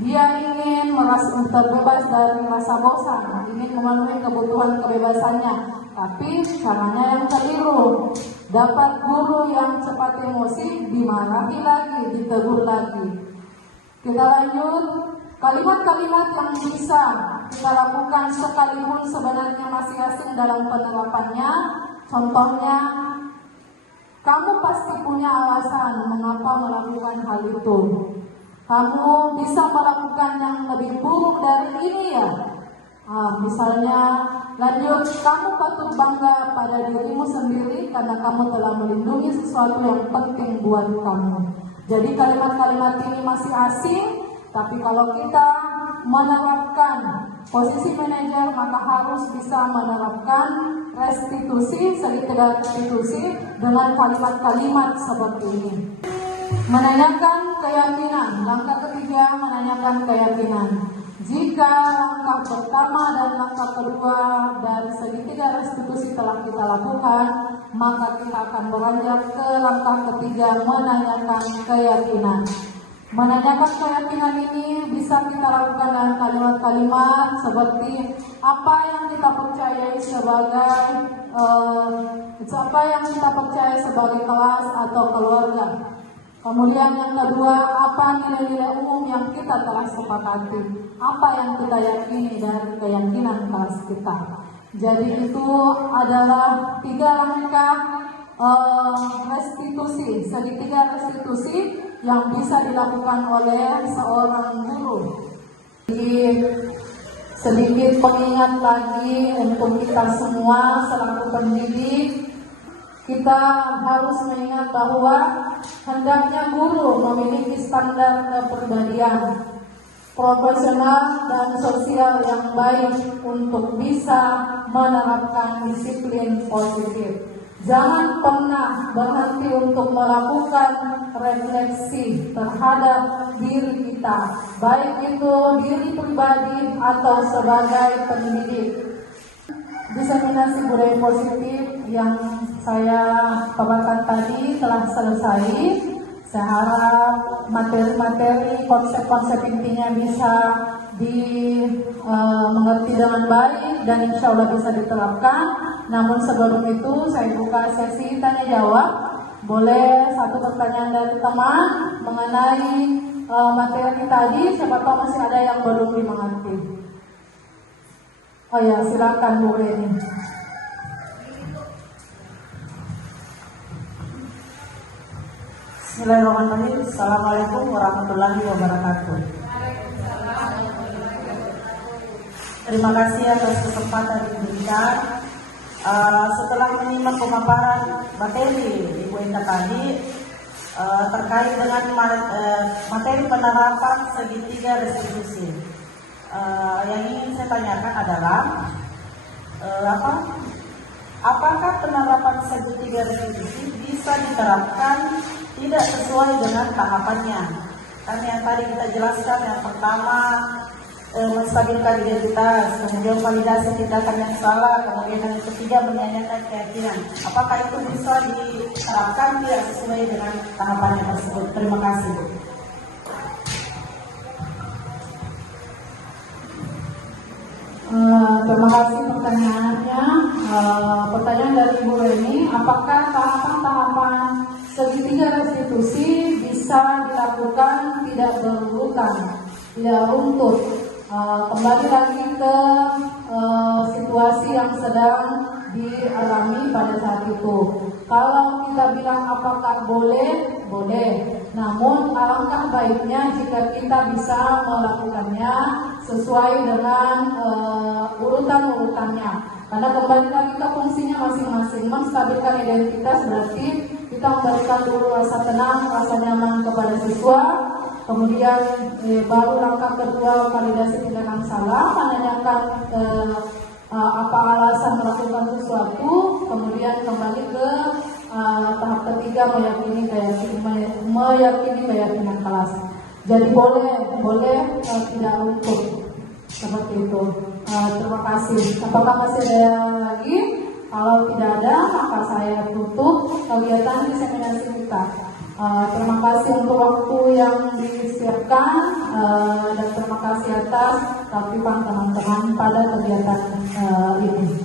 Dia ingin merasa terbebas dari rasa bosan, ingin memenuhi kebutuhan kebebasannya, tapi caranya yang keliru. Dapat guru yang cepat emosi, dimarahi lagi, ditegur lagi. Kita lanjut, kalimat-kalimat yang bisa kita lakukan sekalipun sebenarnya masih asing dalam penerapannya. Contohnya, kamu pasti punya alasan mengapa melakukan hal itu. Kamu bisa melakukan yang lebih buruk dari ini ya. Misalnya, lanjut, kamu patut bangga pada dirimu sendiri karena kamu telah melindungi sesuatu yang penting buat kamu. Jadi kalimat-kalimat ini masih asing, tapi kalau kita menerapkan posisi manajer, maka harus bisa menerapkan restitusi, segitiga restitusi dengan kalimat-kalimat seperti ini. Menanyakan keyakinan. Langkah ketiga, menanyakan keyakinan. Jika langkah pertama dan langkah kedua dari segitiga restitusi telah kita lakukan, maka kita akan beranjak ke langkah ketiga, menanyakan keyakinan. Menanyakan keyakinan ini bisa kita lakukan dengan kalimat-kalimat seperti apa yang kita percayai sebagai kelas atau keluarga. Kemudian yang kedua, apa nilai-nilai umum yang kita telah sepakati, apa yang kita yakini dari keyakinan kelas kita. Jadi itu adalah 3 langkah restitusi, segitiga restitusi yang bisa dilakukan oleh seorang guru. Jadi sedikit pengingat lagi untuk kita semua selaku pendidik, kita harus mengingat bahwa hendaknya guru memiliki standar kepribadian profesional dan sosial yang baik untuk bisa menerapkan disiplin positif. Jangan pernah berhenti untuk melakukan refleksi terhadap diri kita, baik itu diri pribadi atau sebagai pendidik. Diseminasi budaya positif yang saya paparkan tadi telah selesai. Saya harap materi-materi, konsep-konsep intinya bisa dimengerti dengan baik dan insya Allah bisa diterapkan. Namun sebelum itu saya buka sesi tanya jawab. Boleh satu pertanyaan dari teman mengenai materi tadi. Siapa tahu masih ada yang belum dimengerti. Oh ya, silakan Bu Reni. Bismillahirrahmanirrahim. Assalamualaikum warahmatullahi wabarakatuh. Terima kasih atas kesempatan yang diberikan. Setelah menyimak pemaparan materi Ibu Eka tadi terkait dengan materi penerapan segitiga restitusi, yang ingin saya tanyakan adalah apakah penerapan segitiga restitusi bisa diterapkan tidak sesuai dengan tahapannya? Kan yang tadi kita jelaskan, yang pertama menstabilkan identitas, kemudian validasi tindakan yang salah, kemudian yang ketiga menyanyikan keyakinan. Apakah itu bisa diterapkan tidak sesuai dengan tahapannya tersebut? Terima kasih, Bu. Terima kasih pertanyaannya. Pertanyaan dari Ibu Reni, apakah tahapan-tahapan segitiga restitusi bisa dilakukan tidak berurutan, tidak runtut? Kembali lagi ke situasi yang sedang dialami pada saat itu. Kalau kita bilang apakah boleh, boleh. Namun alangkah baiknya jika kita bisa melakukannya sesuai dengan urutan-urutannya. Karena kembali lagi ke fungsinya masing-masing. Menstabilkan identitas berarti kita memberikan dulu rasa tenang, rasa nyaman kepada siswa. Kemudian baru langkah kedua validasi tindakan salah, menanyakan apa alasan melakukan sesuatu. Kemudian kembali ke tahap ketiga, meyakini keyakinan kelas. Jadi boleh tidak untuk seperti itu. Terima kasih. Apakah masih ada lagi? Kalau tidak ada, maka saya tutup kegiatan diseminasi kita. Terima kasih untuk waktu yang disiapkan dan terima kasih atas aktifan teman-teman pada kegiatan ini.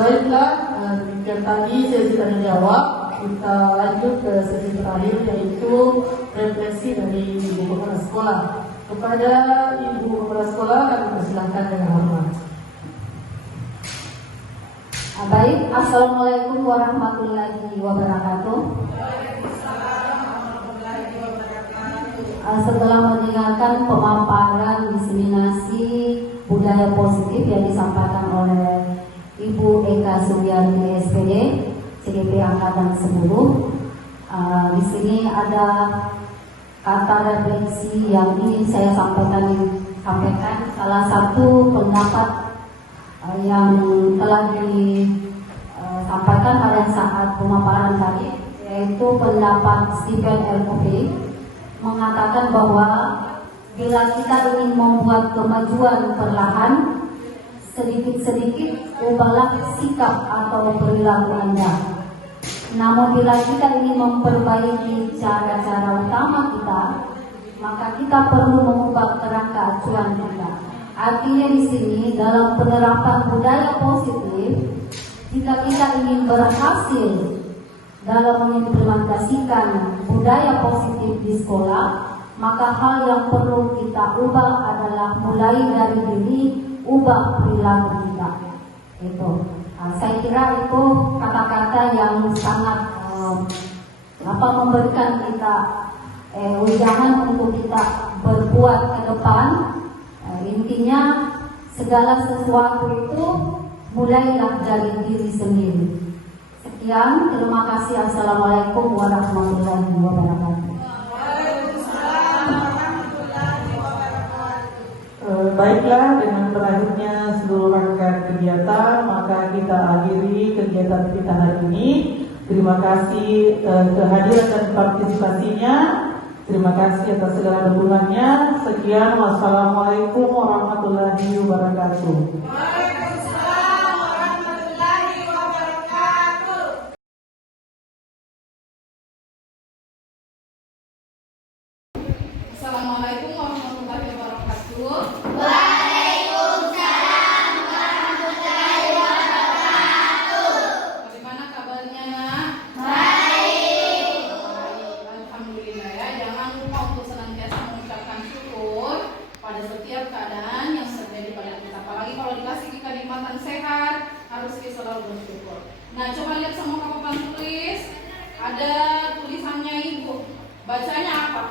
Baiklah, demikian tadi sesi tanya jawab. Kita lanjut ke sesi terakhir, yaitu refleksi dari Ibu Kepala Sekolah. Kepada Ibu Kepala Sekolah kami persilahkan dengan hormat. Baik, Assalamualaikum warahmatullahi wabarakatuh. Setelah mendengarkan pemaparan diseminasi budaya positif yang disampaikan oleh Ibu Eka Sugiarti SPD, CDP Angkatan 10, di sini ada kata refleksi yang ingin saya sampaikan. Salah satu pendapat yang telah disampaikan pada saat pemaparan tadi, yaitu pendapat Stephen L. Covey, mengatakan bahwa bila kita ingin membuat kemajuan perlahan, sedikit-sedikit ubahlah sikap atau perilaku Anda. Namun bila kita ingin memperbaiki cara-cara utama kita, maka kita perlu mengubah kerangka acuan kita. Artinya di sini dalam penerapan budaya positif, jika kita ingin berhasil dalam mengimplementasikan budaya positif di sekolah, maka hal yang perlu kita ubah adalah mulai dari diri, ubah perilaku kita. Itu. Saya kira itu kata-kata yang sangat memberikan kita ujangan untuk kita berbuat ke depan. Intinya segala sesuatu itu mulailah dari diri sendiri. Sekian, terima kasih. Assalamualaikum warahmatullahi wabarakatuh. Baiklah, dengan berakhirnya seluruh rangkaian kegiatan, maka kita akhiri kegiatan kita hari ini. Terima kasih kehadiran dan partisipasinya. Terima kasih atas segala dukungannya. Sekian, wassalamualaikum warahmatullahi wabarakatuh. Waalaikumsalam warahmatullahi wabarakatuh. Assalamualaikum warahmatullahi wabarakatuh. Bagaimana kabarnya, Nak? Baik. Alhamdulillah ya. Jangan lupa untuk senantiasa mengucapkan syukur pada setiap keadaan yang terjadi pada kita. Apalagi kalau dikasih kenikmatan sehat, harus kita selalu bersyukur. Nah, coba lihat semua ke papan tulis. Ada tulisannya Ibu. Bacanya apa?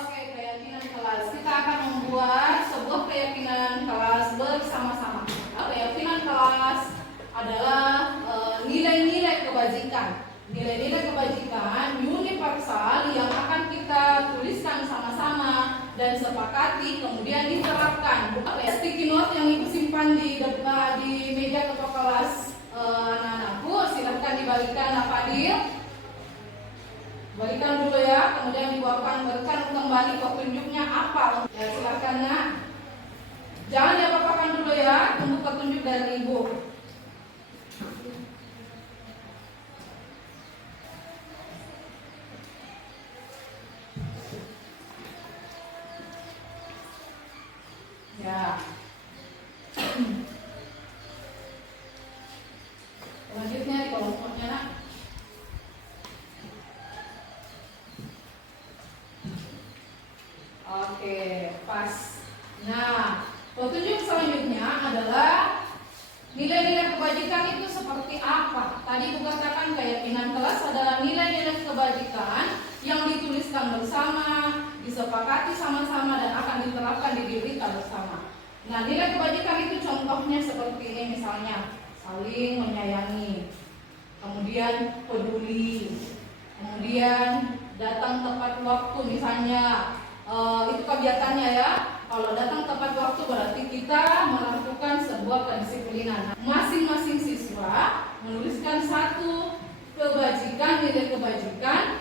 Oke, keyakinan kelas. Kita akan membuat sebuah keyakinan kelas bersama-sama. Keyakinan kelas adalah nilai-nilai kebajikan. Nilai-nilai kebajikan universal yang akan kita tuliskan sama-sama dan sepakati, kemudian diterapkan. Sticky note yang Ibu simpan di meja ketua kelas anak-anakku, silahkan dibalikan Pak Fadil. Balikan dulu ya, kemudian dibawakan berikan kembali petunjuknya apa. Ya, silakan Nak. Jangan diapa-apakan dulu ya, tunggu petunjuk dari Ibu. Ya. Selanjutnya di kolom note-nya, Nak. Oke, pas. Nah, petunjuk selanjutnya adalah nilai-nilai kebajikan itu seperti apa? Tadi Ibu katakan keyakinan kelas adalah nilai-nilai kebajikan yang dituliskan bersama, disepakati sama-sama dan akan diterapkan di diri kita bersama. Nah, nilai kebajikan itu contohnya seperti ini misalnya, saling menyayangi, kemudian peduli, kemudian datang tepat waktu misalnya. Itu kegiatannya ya. Kalau datang tepat waktu berarti kita melakukan sebuah kedisiplinan. Masing-masing siswa menuliskan satu kebajikan, nilai kebajikan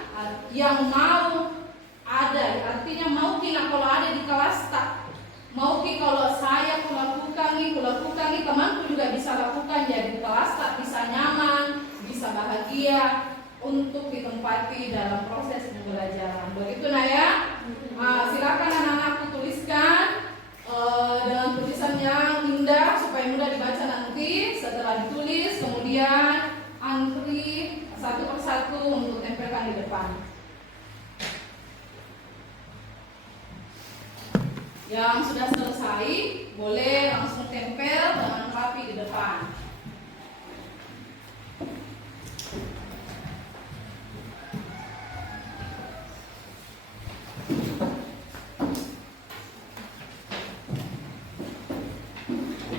yang mau ada. Artinya mau kina kalau ada di kelas tak. Mau ki kalau saya kulakukan nih, temanku juga bisa lakukan. Jadi kelas tak bisa nyaman, bisa bahagia untuk ditempati dalam proses pembelajaran. Begitu Nak ya. Silakan anak-anakku tuliskan dengan tulisan yang indah supaya mudah dibaca nanti. Setelah ditulis, kemudian antri satu persatu untuk tempelkan di depan. Yang sudah selesai boleh langsung tempel dengan rapi di depan.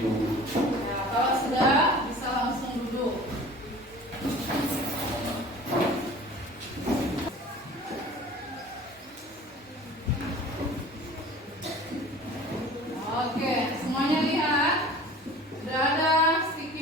Nah, kalau sudah bisa langsung duduk. Oke, semuanya lihat. Sudah ada sticky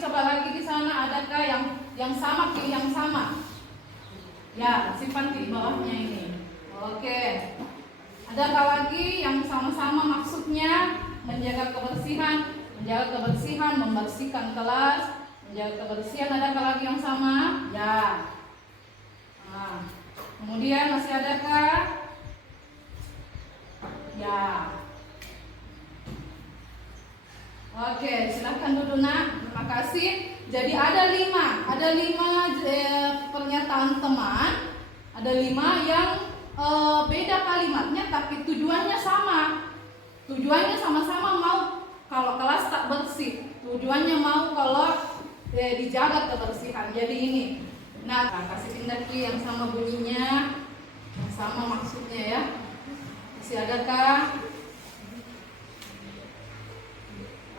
coba lagi di sana, adakah yang sama, pilih yang sama. Ya, simpan di bawahnya ini. Oke. Adakah lagi yang sama-sama maksudnya menjaga kebersihan, membersihkan kelas, menjaga kebersihan? Adakah lagi yang sama? Ya. Nah, kemudian masih adakah? Ya. Oke, silahkan duduk nak. Terima kasih. Jadi ada lima pernyataan teman. Ada 5 yang beda kalimatnya, tapi tujuannya sama. Tujuannya sama-sama mau kalau kelas tak bersih. Tujuannya mau kalau dijaga kebersihan. Jadi ini. Nah, kasih tindak yang sama bunyinya, yang sama maksudnya ya. Masih adakah?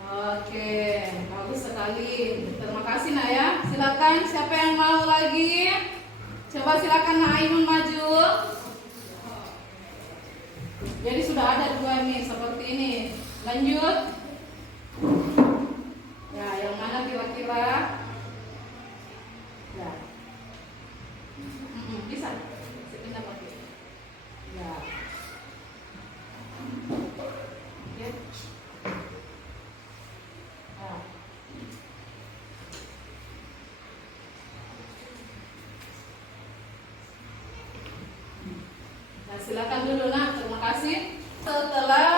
Oke, bagus sekali. Terima kasih nak ya. Silakan siapa yang mau lagi? Coba silakan Nak Ainun maju. Jadi sudah ada 2 nih seperti ini. Lanjut. Ya, yang mana kira-kira? Ya. Bisa. Sebentar pakai. Ya. Oke. Nah, silakan dulu nak, terima kasih. Setelah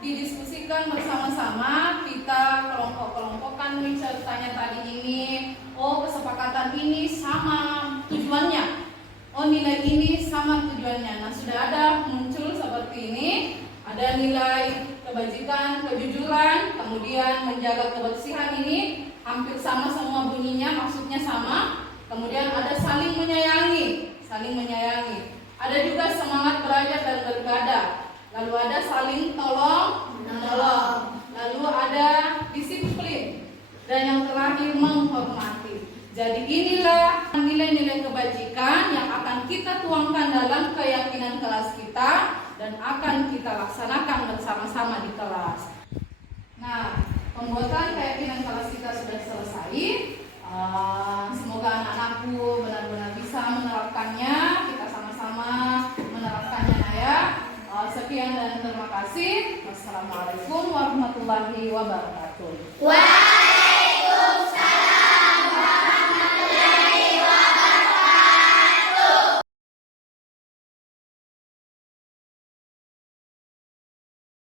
didiskusikan bersama-sama, kita kelompok-kelompokkan nih ceritanya tadi ini. Oh, kesepakatan ini sama tujuannya. Oh, nilai ini sama tujuannya. Nah, sudah ada muncul seperti ini. Ada nilai kebajikan, kejujuran, kemudian menjaga kebersihan ini hampir sama semua bunyinya, maksudnya sama. Kemudian ada saling menyayangi. Ada juga semangat belajar dan beribadah. Lalu ada saling tolong menolong. Lalu ada disiplin. Dan yang terakhir menghormati. Jadi inilah nilai-nilai kebajikan yang akan kita tuangkan dalam keyakinan kelas kita dan akan kita laksanakan bersama-sama di kelas. Nah, pembuatan keyakinan kelas kita sudah selesai. Semoga anak-anakku benar-benar bisa menerapkannya. Kita sama-sama menerapkannya ya. Sekian dan terima kasih. Wassalamualaikum warahmatullahi wabarakatuh.